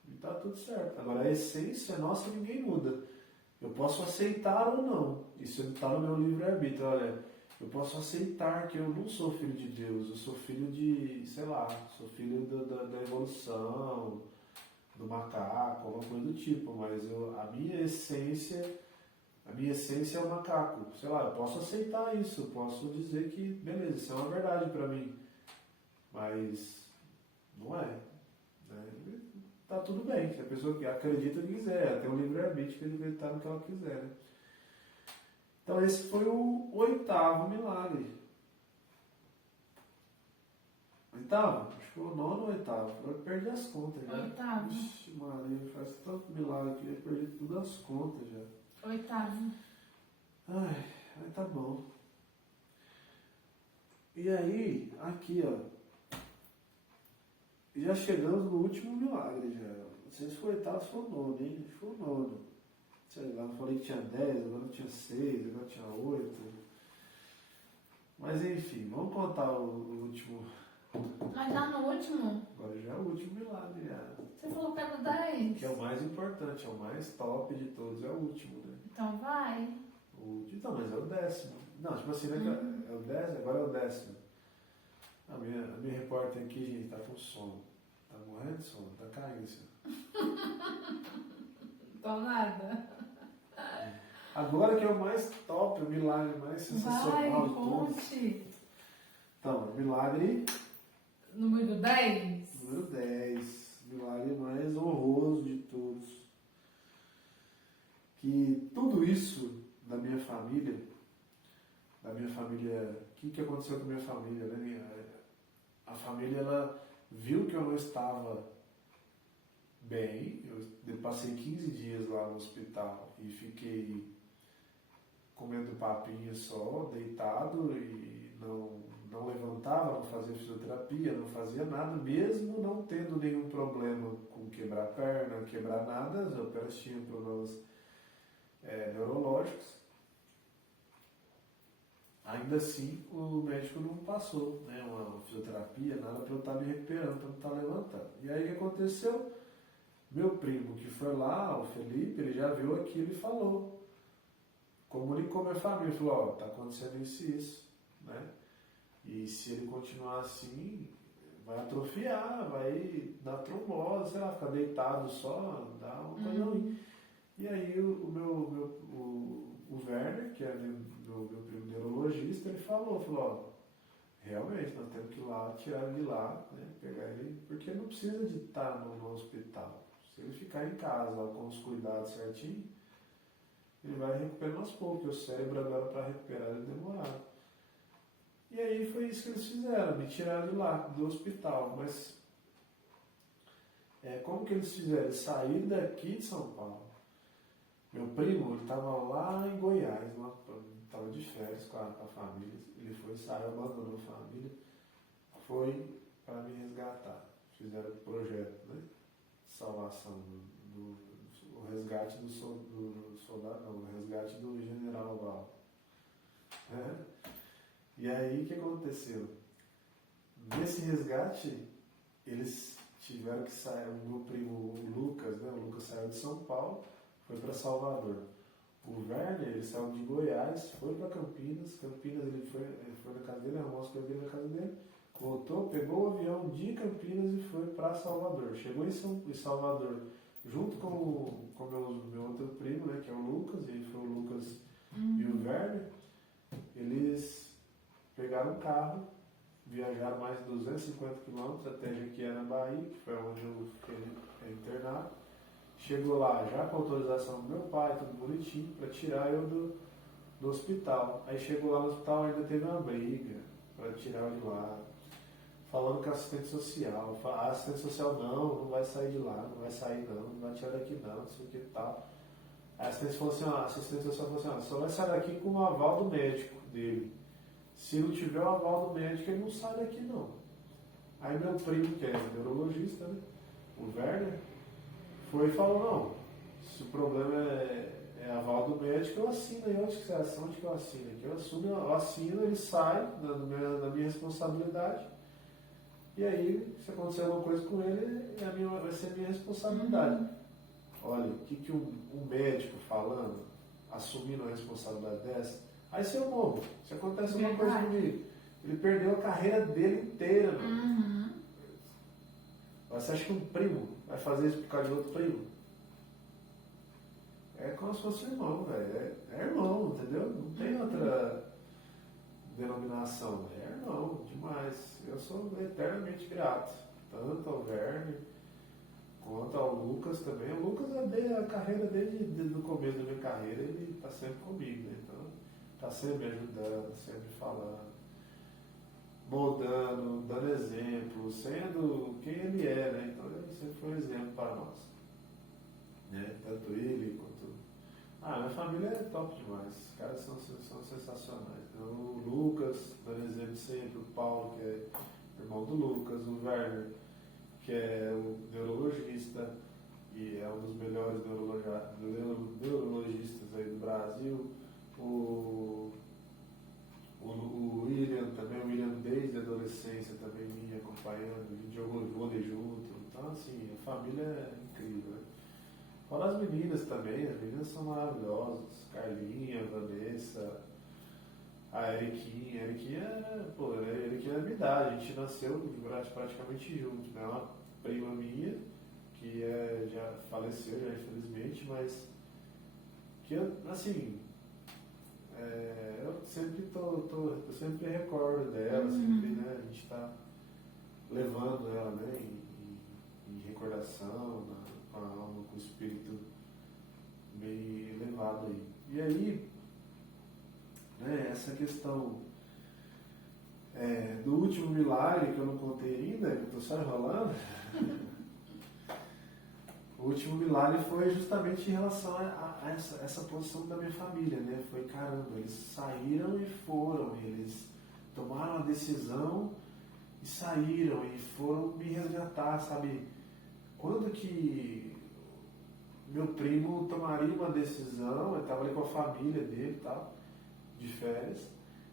E tá tudo certo. Agora, a essência nossa, ninguém muda. Eu posso aceitar ou não. Isso está no meu livre-arbítrio. Olha, eu posso aceitar que eu não sou filho de Deus. Eu sou filho de, sei lá, sou filho da evolução, do macaco, alguma coisa do tipo. Mas a minha essência é o macaco. Sei lá, eu posso aceitar isso. Eu posso dizer que, beleza, isso é uma verdade para mim. Mas não é. Né? Tá tudo bem, se a pessoa acredita que quiser, ela tem um livre-arbítrio que ele acreditar no que ela quiser. Né? Então esse foi o 8º milagre. Oitavo? Acho que foi o 9º ou 8º. Eu perdi as contas já. 8º. Ixi, Maria, faz tanto milagre que eu perdi tudo as contas já. 8º. Ai, mas tá bom. E aí, aqui ó. Já chegamos no último milagre já. Não sei se foi o 8º, se foi o 9º, hein? Acho que foi o 9º. Sei lá, eu falei que tinha 10, agora tinha 6, agora tinha 8. Mas enfim, vamos contar o último. Mas já no último, Agora já é o último milagre, já. você falou que era o 10. Que é o mais importante, é o mais top de todos, é o último, né? Então vai. Então, mas é o 10º. Não, tipo assim, né? É o 10, agora é o 10º. A minha repórter aqui, gente, tá com sono. Tá morrendo de sono, tá caindo assim. Então nada. Agora que é o mais top, o milagre mais sensacional Vai, de todos. conte. Então, milagre Número 10. número 10. Milagre mais horroroso de todos. Que tudo isso da minha família, o que aconteceu com a minha família, né? A família, ela viu que eu não estava bem. Eu passei 15 dias lá no hospital e fiquei comendo papinha só, deitado e não levantava, não fazia fisioterapia, não fazia nada, mesmo não tendo nenhum problema com quebrar a perna, quebrar nada, as apenas tinham problemas neurológicos. Ainda assim, o médico não passou, né, uma fisioterapia, nada para eu estar me recuperando, para eu estar levantando. E aí o que aconteceu? Meu primo que foi lá, o Felipe, ele já viu aquilo e falou. Comunicou minha família, falou, ó, tá acontecendo isso, né? E se ele continuar assim, vai atrofiar, vai dar trombose, sei lá, ficar deitado só, dá uma coisa ruim. E aí o Werner, que é meu primo neurologista, ele falou, ó, realmente, nós temos que ir lá, tirar ele de lá, né, pegar ele, porque não precisa de estar no hospital. Se ele ficar em casa, ó, com os cuidados certinho, ele vai recuperando aos poucos, porque o cérebro agora para recuperar ele é demorado. E aí foi isso que eles fizeram, me tiraram de lá, do hospital, mas como que eles fizeram? Eles saíram daqui de São Paulo. Meu primo, ele estava lá em Goiás, estava de férias com a família. Ele saiu, abandonou a família, foi para me resgatar. Fizeram o projeto, né? Salvação, o resgate do soldado, não, o resgate do general Val. E aí o que aconteceu? Nesse resgate, eles tiveram que sair, o meu primo o Lucas, né? O Lucas saiu de São Paulo, foi para Salvador. O Werner, ele saiu de Goiás, foi para Campinas. Ele foi na casa dele, arrumou as coisas dele na casa dele, voltou, pegou o avião de Campinas e foi para Salvador. Chegou em Salvador, junto com o meu outro primo, né, que é o Lucas, e foi o Lucas e o Werner. Eles pegaram um carro viajaram mais de 250 quilômetros até Jequié, na Bahia, que foi onde eu fiquei internado. Chegou lá já com autorização do meu pai, tudo bonitinho, para tirar eu do hospital. Aí chegou lá no hospital, ainda teve uma briga para tirar eu de lá, falando com a assistente social. A assistente social não vai sair de lá, não vai sair não vai tirar daqui não sei o que e tal. A assistente falou assim, ó, a assistente social falou assim, ó, só vai sair daqui com o aval do médico dele. Se não tiver o aval do médico, ele não sai daqui não. Aí meu primo, que é neurologista, né, o Werner, foi e falou, não, se o problema é aval do médico, eu assino aí, onde que você assina, onde que eu assino aqui? Eu assino, ele sai da minha responsabilidade, e aí, se acontecer alguma coisa com ele, vai ser a minha responsabilidade. Olha, o que um médico falando, assumindo a responsabilidade dessa, aí se eu morro, se acontece alguma coisa comigo, ele perdeu a carreira dele inteira. Você acha que um primo vai fazer isso por causa de outro primo? É como se fosse irmão, velho. É irmão, entendeu? Não tem outra denominação. É irmão, demais. Eu sou eternamente grato. Tanto ao Werner, quanto ao Lucas também. O Lucas, a carreira dele, desde o começo da minha carreira, ele está sempre comigo, né? Então, está sempre me ajudando, sempre falando, moldando, dando exemplo, sendo quem ele é, né? Então ele sempre foi um exemplo para nós, né? Tanto ele quanto... minha família é top demais, os caras são sensacionais. Então, o Lucas, dando exemplo sempre, o Paulo, que é irmão do Lucas, o Werner, que é o neurologista e é um dos melhores neurologistas aí do Brasil, o William também, o William desde a adolescência também me acompanhando, a gente jogou vôlei junto. Então, assim, a família é incrível, né? Fora as meninas também, as meninas são maravilhosas. Carlinha, Vanessa, a Eriquinha. A Eriquinha é minha idade, a gente nasceu praticamente juntos, né? Uma prima minha, que já faleceu, já infelizmente, mas que assim... eu sempre eu sempre recordo dela, sempre, né, a gente está levando ela, né, em recordação, com a alma, com o espírito bem elevado aí. E aí, né, essa questão do último milagre que eu não contei ainda, que eu estou só enrolando, o último milagre foi justamente em relação a essa posição da minha família, né? Foi, caramba, eles saíram e foram, eles tomaram a decisão e saíram e foram me resgatar, sabe? Quando que meu primo tomaria uma decisão, ele estava ali com a família dele e tal, de férias,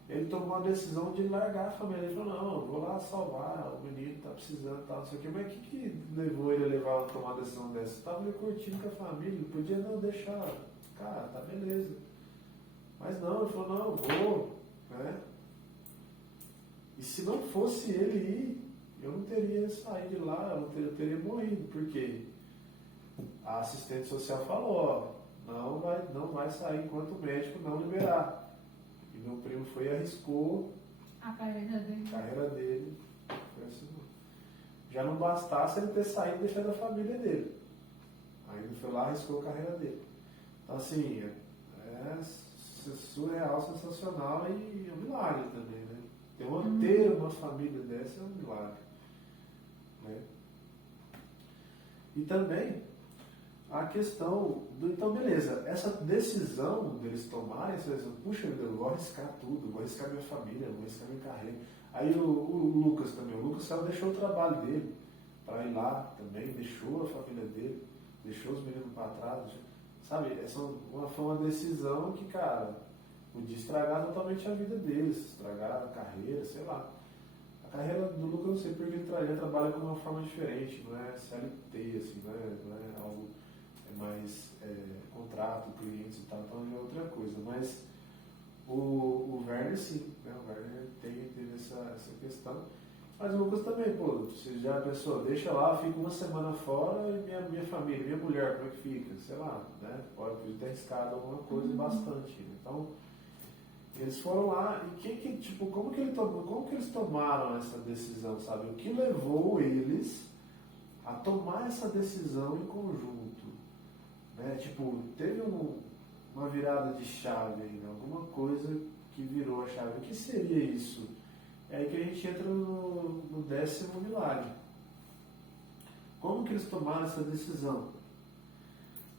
ele tomou a decisão de largar a família. Ele falou, não, eu vou lá salvar, o menino está precisando e tal, não sei o quê. Mas o que levou ele a tomar uma decisão dessa? Estava ali curtindo com a família, ele podia não deixar, cara, tá beleza. Mas não, ele falou, não, eu vou, né? E se não fosse ele ir, eu não teria saído de lá, eu teria morrido, porque a assistente social falou, ó, não vai sair enquanto o médico não liberar. E meu primo foi e arriscou a carreira dele. Assim, já não bastasse ele ter saído e deixado a família dele. Aí ele foi lá e arriscou a carreira dele. Então, assim, é surreal, sensacional e é um milagre também, né? Ter uma família dessa é um milagre. Né? E também a questão do... Então, beleza, essa decisão deles tomarem, essa decisão, puxa vida, eu vou arriscar tudo, vou arriscar minha família, vou arriscar minha carreira. Aí o Lucas também, o Lucas deixou o trabalho dele para ir lá também, deixou a família dele, deixou os meninos para trás, sabe? Foi uma decisão que, cara, podia estragar totalmente a vida deles, estragar a carreira, sei lá. A carreira do Lucas eu não sei porque ele trabalha de uma forma diferente, não é CLT, assim, não é algo... mais contrato, clientes e tal, então é outra coisa. Mas o Werner sim, né? O Werner teve essa questão. Mas o Lucas também, pô, você já pensou, deixa lá, fica uma semana fora e minha família, minha mulher, como é que fica? Sei lá, né? Pode ter arriscado alguma coisa bastante. Então, Eles foram lá e como que eles tomaram essa decisão, sabe? O que levou eles a tomar essa decisão em conjunto, né? Tipo, teve uma virada de chave aí, né? Alguma coisa que virou a chave. O que seria isso? É aí que a gente entra no 10º milagre. Como que eles tomaram essa decisão?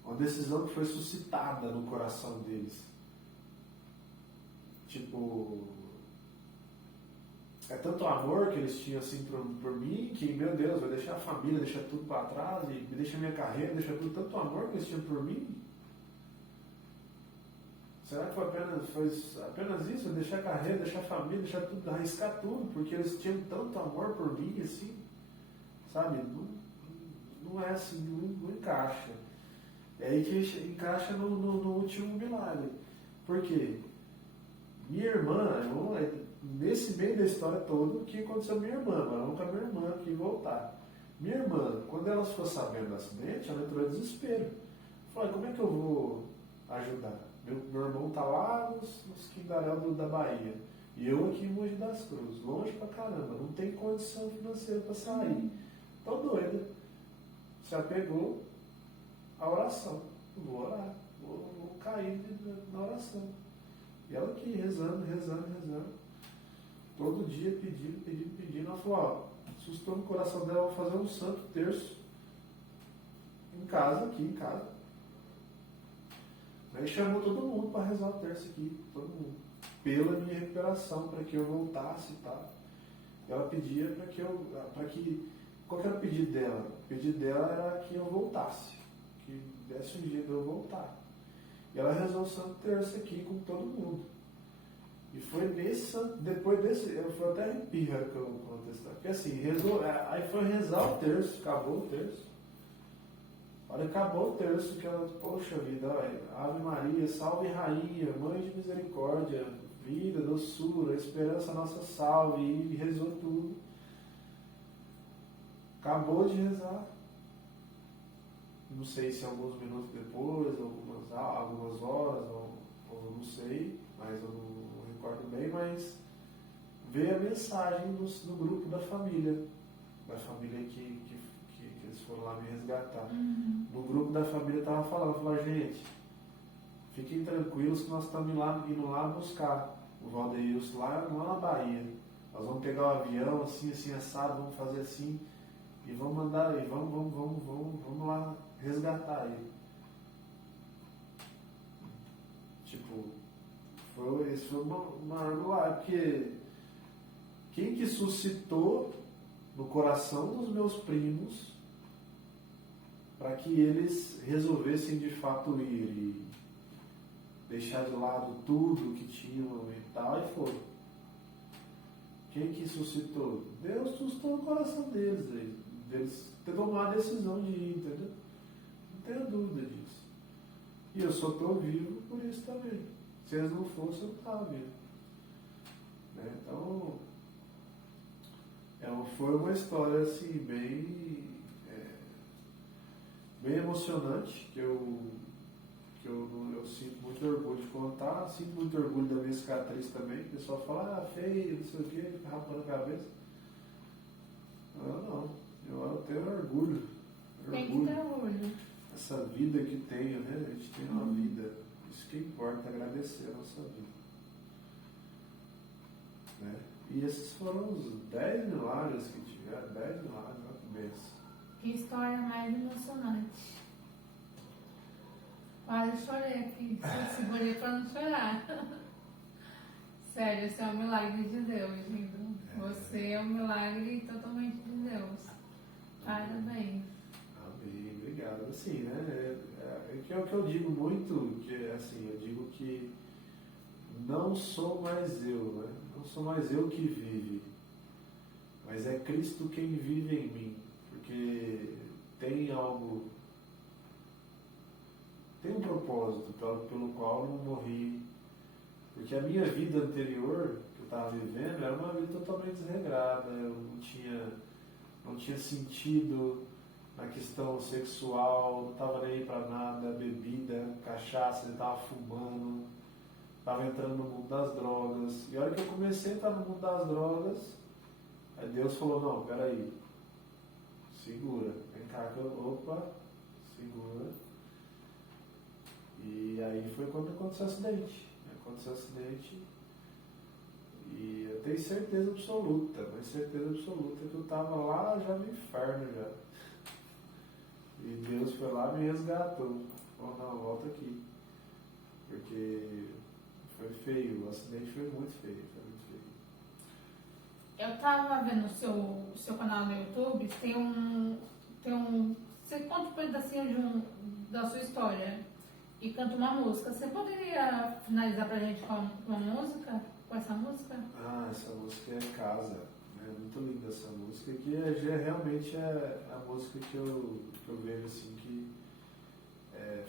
Uma decisão que foi suscitada no coração deles. Tipo, é tanto amor que eles tinham assim por mim, que, meu Deus, vai deixar a família, deixar tudo para trás, e deixa minha carreira, deixa tudo, tanto amor que eles tinham por mim. Será que foi apenas isso? Deixar a carreira, deixar a família, deixar tudo, arriscar tudo, porque eles tinham tanto amor por mim, assim, sabe? Não é assim, não encaixa. É aí que encaixa no último milagre. Por quê? Minha irmã, nesse meio da história toda, o que aconteceu com minha irmã? Agora vamos com a minha irmã aqui voltar. Minha irmã, quando ela ficou sabendo do acidente, ela entrou em desespero. Falei, como é que eu vou ajudar? Meu irmão está lá nos Quindaréu da Bahia. E eu aqui em Mogi das Cruzes, longe pra caramba, não tem condição financeira para sair. Tô doida. Se apegou à oração. Vou orar, vou cair na oração. E ela aqui rezando. Todo dia pedindo. Ela falou, ó, assustou no coração dela, vou fazer um santo terço aqui em casa. Aí chamou todo mundo para rezar o terço aqui, todo mundo. Pela minha recuperação, para que eu voltasse e tal. Ela pedia qual que era o pedido dela? O pedido dela era que eu voltasse, que desse um jeito de eu voltar. E ela rezou o santo terço aqui com todo mundo. E foi depois desse, eu fui até arrepio que eu contestar. Porque assim, aí foi rezar o terço, acabou o terço. Olha, acabou o terço, que ela, poxa vida, olha, Ave Maria, salve Rainha, Mãe de Misericórdia, vida, doçura, esperança nossa salve, e rezou tudo. Acabou de rezar. Não sei se alguns minutos depois, algumas horas, ou não sei, mas eu não recordo bem, mas veio a mensagem no grupo da família que eles foram lá me resgatar. No grupo da família estava falando, gente, fiquem tranquilos que nós estamos indo lá buscar o Valdeilson lá na Bahia. Nós vamos pegar o avião, assim, assado, vamos fazer assim, e vamos mandar, e vamos lá resgatar ele. Tipo, esse foi uma lá, porque quem que suscitou no coração dos meus primos para que eles resolvessem de fato ir e deixar de lado tudo que tinham e tal, e foram. Quem que suscitou? Deus suscitou no coração deles tomar a decisão de ir, entendeu? Não tenho dúvida disso. E eu só estou vivo por isso também. Se eles não fossem, eu não estava vivo. Né? Então, foi uma história assim, bem emocionante, que eu sinto muito orgulho de contar, sinto muito orgulho da minha cicatriz também. O pessoal fala, feio, não sei o que, fica rapando a cabeça. Eu tenho orgulho. Tem que ter orgulho. Essa vida que tenho, né? A gente tem uma vida. Isso que importa, agradecer a nossa vida. Né? E esses foram os 10 milagres que tiveram, 10 milagres na cabeça. Que história mais emocionante. Quase chorei aqui, só segurei para não chorar. Sério, você é um milagre de Deus, Gindo. Você é um milagre totalmente de Deus. Parabéns. Amém, obrigado. Assim, né? É o que eu digo muito, que assim, eu digo que não sou mais eu, né? Não sou mais eu que vive, mas é Cristo quem vive em mim, porque tem um propósito pelo qual eu não morri, porque a minha vida anterior que eu estava vivendo era uma vida totalmente desregrada, eu não tinha sentido na questão sexual, não estava nem para nada, bebida, cachaça, eu estava fumando, estava entrando no mundo das drogas. E a hora que eu comecei a entrar no mundo das drogas, aí Deus falou, não, peraí, segura, vem cá que eu, opa, segura. E aí foi quando aconteceu o acidente. Aconteceu o acidente e eu tenho certeza absoluta, mas certeza absoluta que eu estava lá já no inferno já. E Deus foi lá e me resgatou. Falou, não, volta aqui. Porque foi feio, o acidente foi muito feio, foi muito feio. Eu tava vendo o seu canal no YouTube, você conta um pedacinho da sua história e canta uma música. Você poderia finalizar pra gente com uma música? Com essa música? Ah, essa música é Casa. É muito linda essa música, que realmente é a música que eu vejo assim que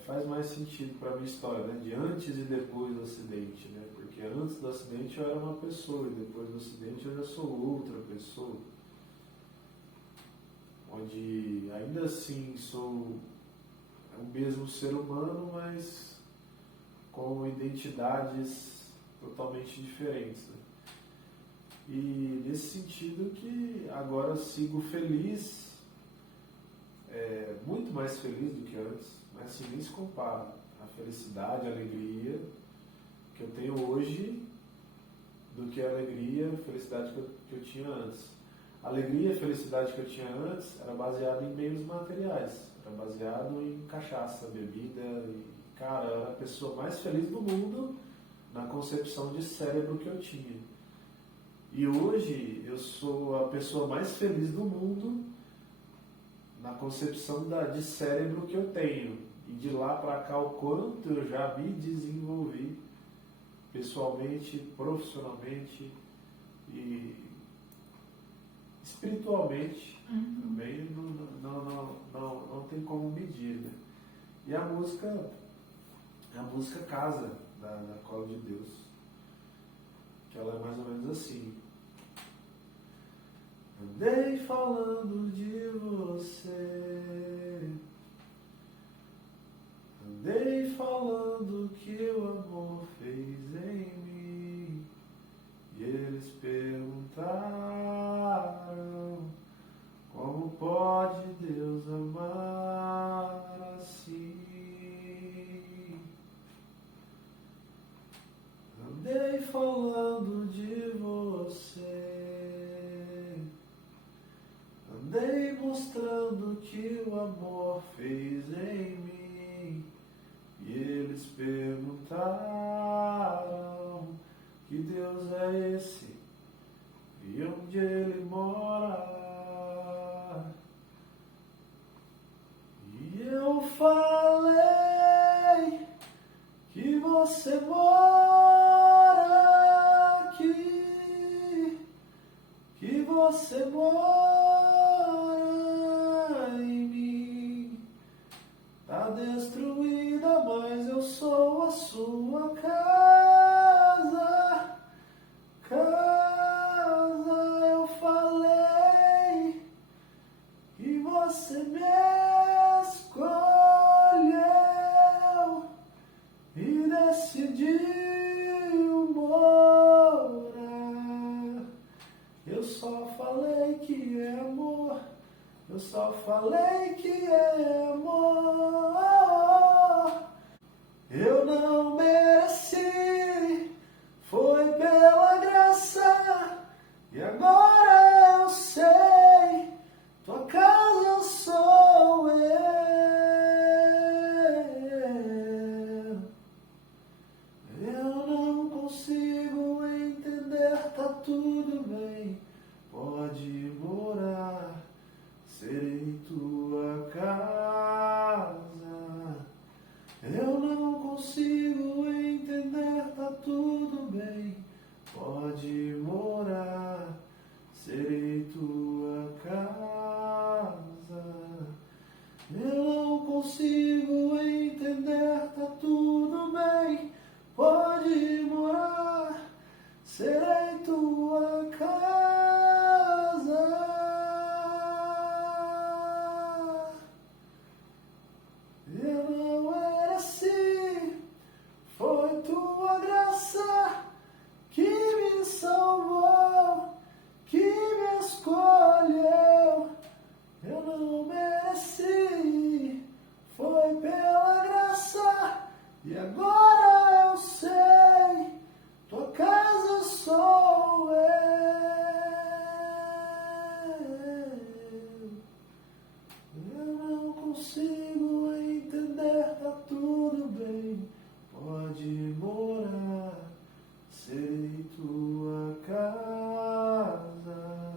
faz mais sentido para a minha história, né? De antes e depois do acidente, né? Porque antes do acidente eu era uma pessoa e depois do acidente eu já sou outra pessoa. Onde ainda assim sou o mesmo ser humano, mas com identidades totalmente diferentes, né? E nesse sentido que agora sigo feliz, muito mais feliz do que antes, mas assim, nem se compara a felicidade, a alegria que eu tenho hoje do que a alegria, a felicidade que eu tinha antes. A alegria e a felicidade que eu tinha antes era baseada em meios materiais, era baseado em cachaça, bebida, e, cara, eu era a pessoa mais feliz do mundo na concepção de cérebro que eu tinha. E hoje eu sou a pessoa mais feliz do mundo na concepção de cérebro que eu tenho. E de lá para cá o quanto eu já me desenvolvi pessoalmente, profissionalmente e espiritualmente. Também não tem como medir, né? E a música Casa, da Cola de Deus, que ela é mais ou menos assim. Andei falando de você, andei falando que o amor fez em mim, e eles perguntaram, como pode Deus amar assim? Andei falando de você, andei mostrando que o amor fez em mim, e eles perguntaram, que Deus é esse e onde ele mora? E eu falei que você mora aqui, que você mora em mim. Tá destruída, mas eu sou a sua casa. Casa, eu falei que você me escolheu e decidiu morar. Eu só falei que é amor, eu só falei que é amor. Eu não mereci, foi pela graça, e agora eu sei, tua casa sou eu. Eu não consigo entender, tá tudo bem, pode morar, serei tua casa. Eu não consigo entender, tá tudo bem, pode morar, serei tua casa. Eu não consigo entender, tá tudo bem, pode morar, serei tua casa. Eu não era assim, foi tua graça tua casa.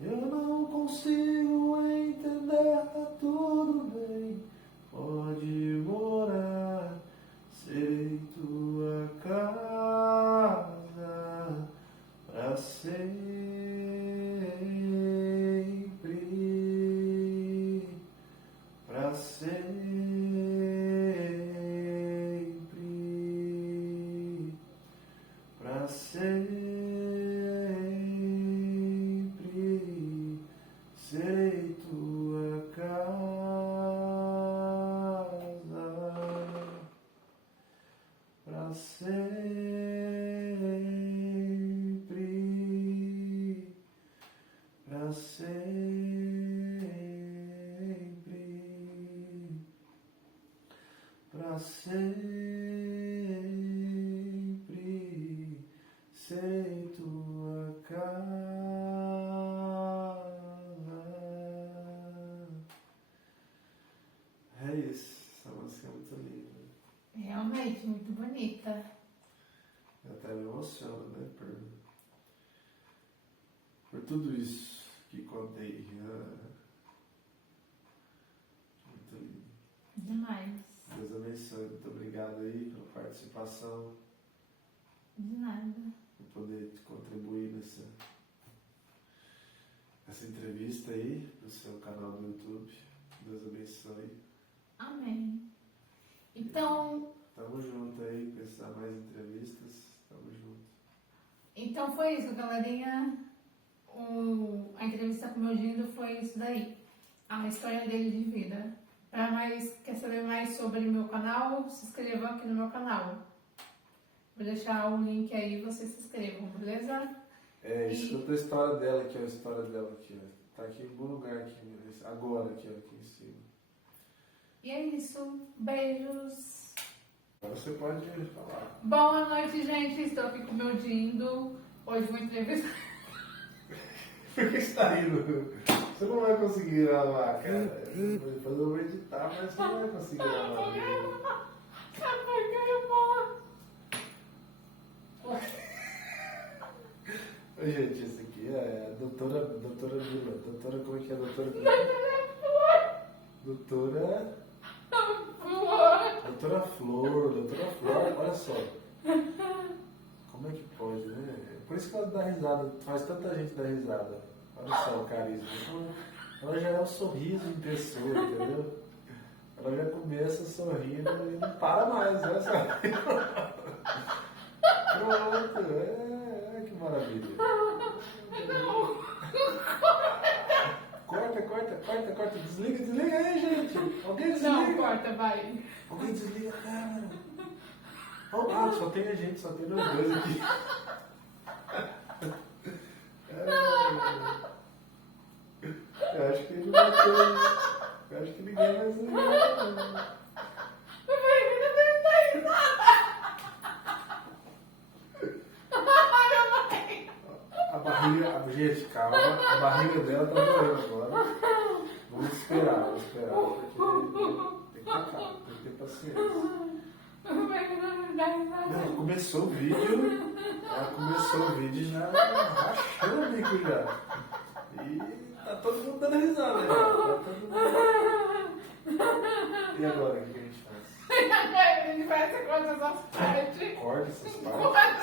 Eu não consigo entender, tá tudo bem, pode morar. Serei tua casa pra sempre, pra sempre, pra sempre. Serei tua casa pra sempre, pra sempre, pra sempre. Serei tua casa. É isso, essa música é muito linda. Realmente, muito bonita. Eu até me emociono, né? Por tudo isso que contei. Muito lindo. Demais. Deus abençoe. Muito obrigado aí pela participação, De nada. por poder contribuir nessa entrevista aí no seu canal do YouTube. Deus abençoe. Amém. Então, Tamo junto aí, precisar mais entrevistas. Tamo junto. então foi isso, galerinha. A entrevista com o meu Gindo foi isso daí. A história dele de vida. Quer saber mais sobre o meu canal? Se inscreva aqui no meu canal. Vou deixar o link aí, vocês se inscrevam, beleza? Escuta a história dela aqui, ó. A história dela aqui, ó. Tá aqui em algum lugar aqui, agora aqui, ó, aqui em cima. E é isso. Beijos. Agora você pode falar. Boa noite, gente. Estou aqui com o meu Dindo. Hoje vou entrevistar. Por que você tá rindo? Você não vai conseguir gravar, cara. Depois eu vou editar, mas você não vai conseguir gravar. Oi, gente, esse aqui é a doutora Vila. Doutora, como é que é a doutora Vila? Doutora Flor, olha só. Como é que pode, né? Por isso que ela dá risada, faz tanta gente dar risada. Olha só o carisma. Ela já é um sorriso em pessoa, entendeu? Ela já começa sorrindo e não para mais, né? Pronto, que maravilha. Corta, desliga aí, gente. Alguém desliga. Não, corta, vai. Alguém desliga a câmera. Oh, só tem a gente, só tem nós dois aqui. Eu acho que ele vai ter. Eu acho que ninguém vai desligar. A barriga, gente, calma, a barriga dela tá doendo agora. Vamos esperar, porque tem que ter calma, tem que ter paciência. Ela começou o vídeo já rachando o bico já. E tá todo mundo dando risada, né? E agora, o que a gente faz? A gente vai essa coisa das partes. Corta essas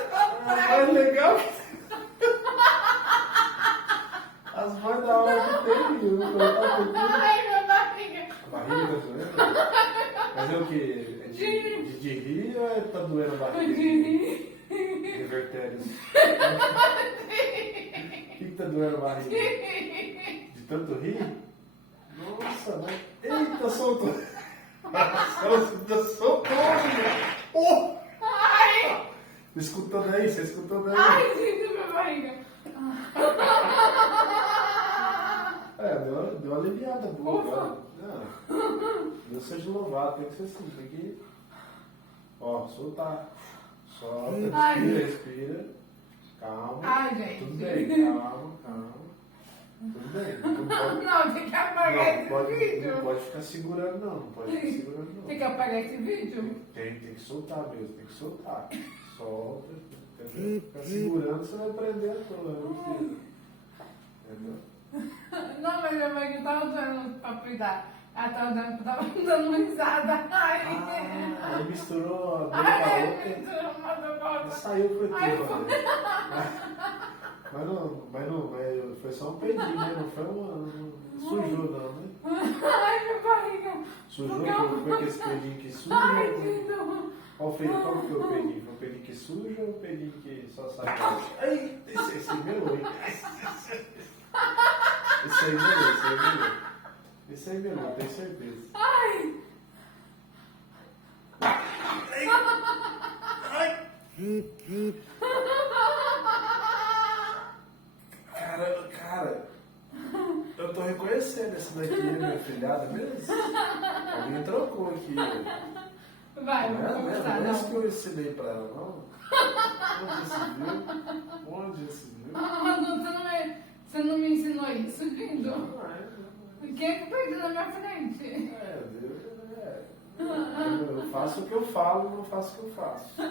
partes. Mais legal. As voz da hora que tem, viu? Ai, minha barriga. A barriga tá doendo? Mas é o que? É de rir ou tá doendo a barriga? De rir. Revertérios. O que tá doendo a barriga? De tanto rir? Nossa, mas... Eita, soltou! Ela soltou! Oh! Ai! Escutando aí, você escutando aí? Ai, gente, minha barriga. Deu uma aliviada boa agora. Deus seja louvado, tem que ser assim, tem que... Ó, soltar. Solta, respira. Calma. Ai, gente. Tudo bem, calma. Tudo bem. Não, tem que apagar esse vídeo. Não pode ficar segurando, não. Tem que apagar esse vídeo? Tem que soltar mesmo, tem que soltar. Solta. Entendeu? Ficar segurando, você vai prender a toa. Entendeu? Não, mas a mãe que tava usando pra cuidar. Ela tava dando risada. Ai, Aí misturou a dor com a ai, outra. misturou uma do com a outra. Saiu foi Ai, tudo, mas foi só um pedinho, né? Não foi sujou não, né? Ai, minha barriga. Sujou, Porque foi aquele pedinho que suja? Ai, Dino. Qual foi o pedinho? Foi o pedinho que suja ou o pedinho que só sai? Ai, esse melou, hein? Esse aí melou. Esse aí melou, tenho certeza. Ai. Cara, eu tô reconhecendo essa daqui, minha filhada mesmo. Alguém trocou aqui. Vai, vamos conversar. Não é isso Não. que eu ensinei pra ela, não. Onde já se viu? Você não me ensinou isso, Dindo? Não é. Quem é que perdeu na minha frente? Eu faço o que eu falo, não faço o que eu faço.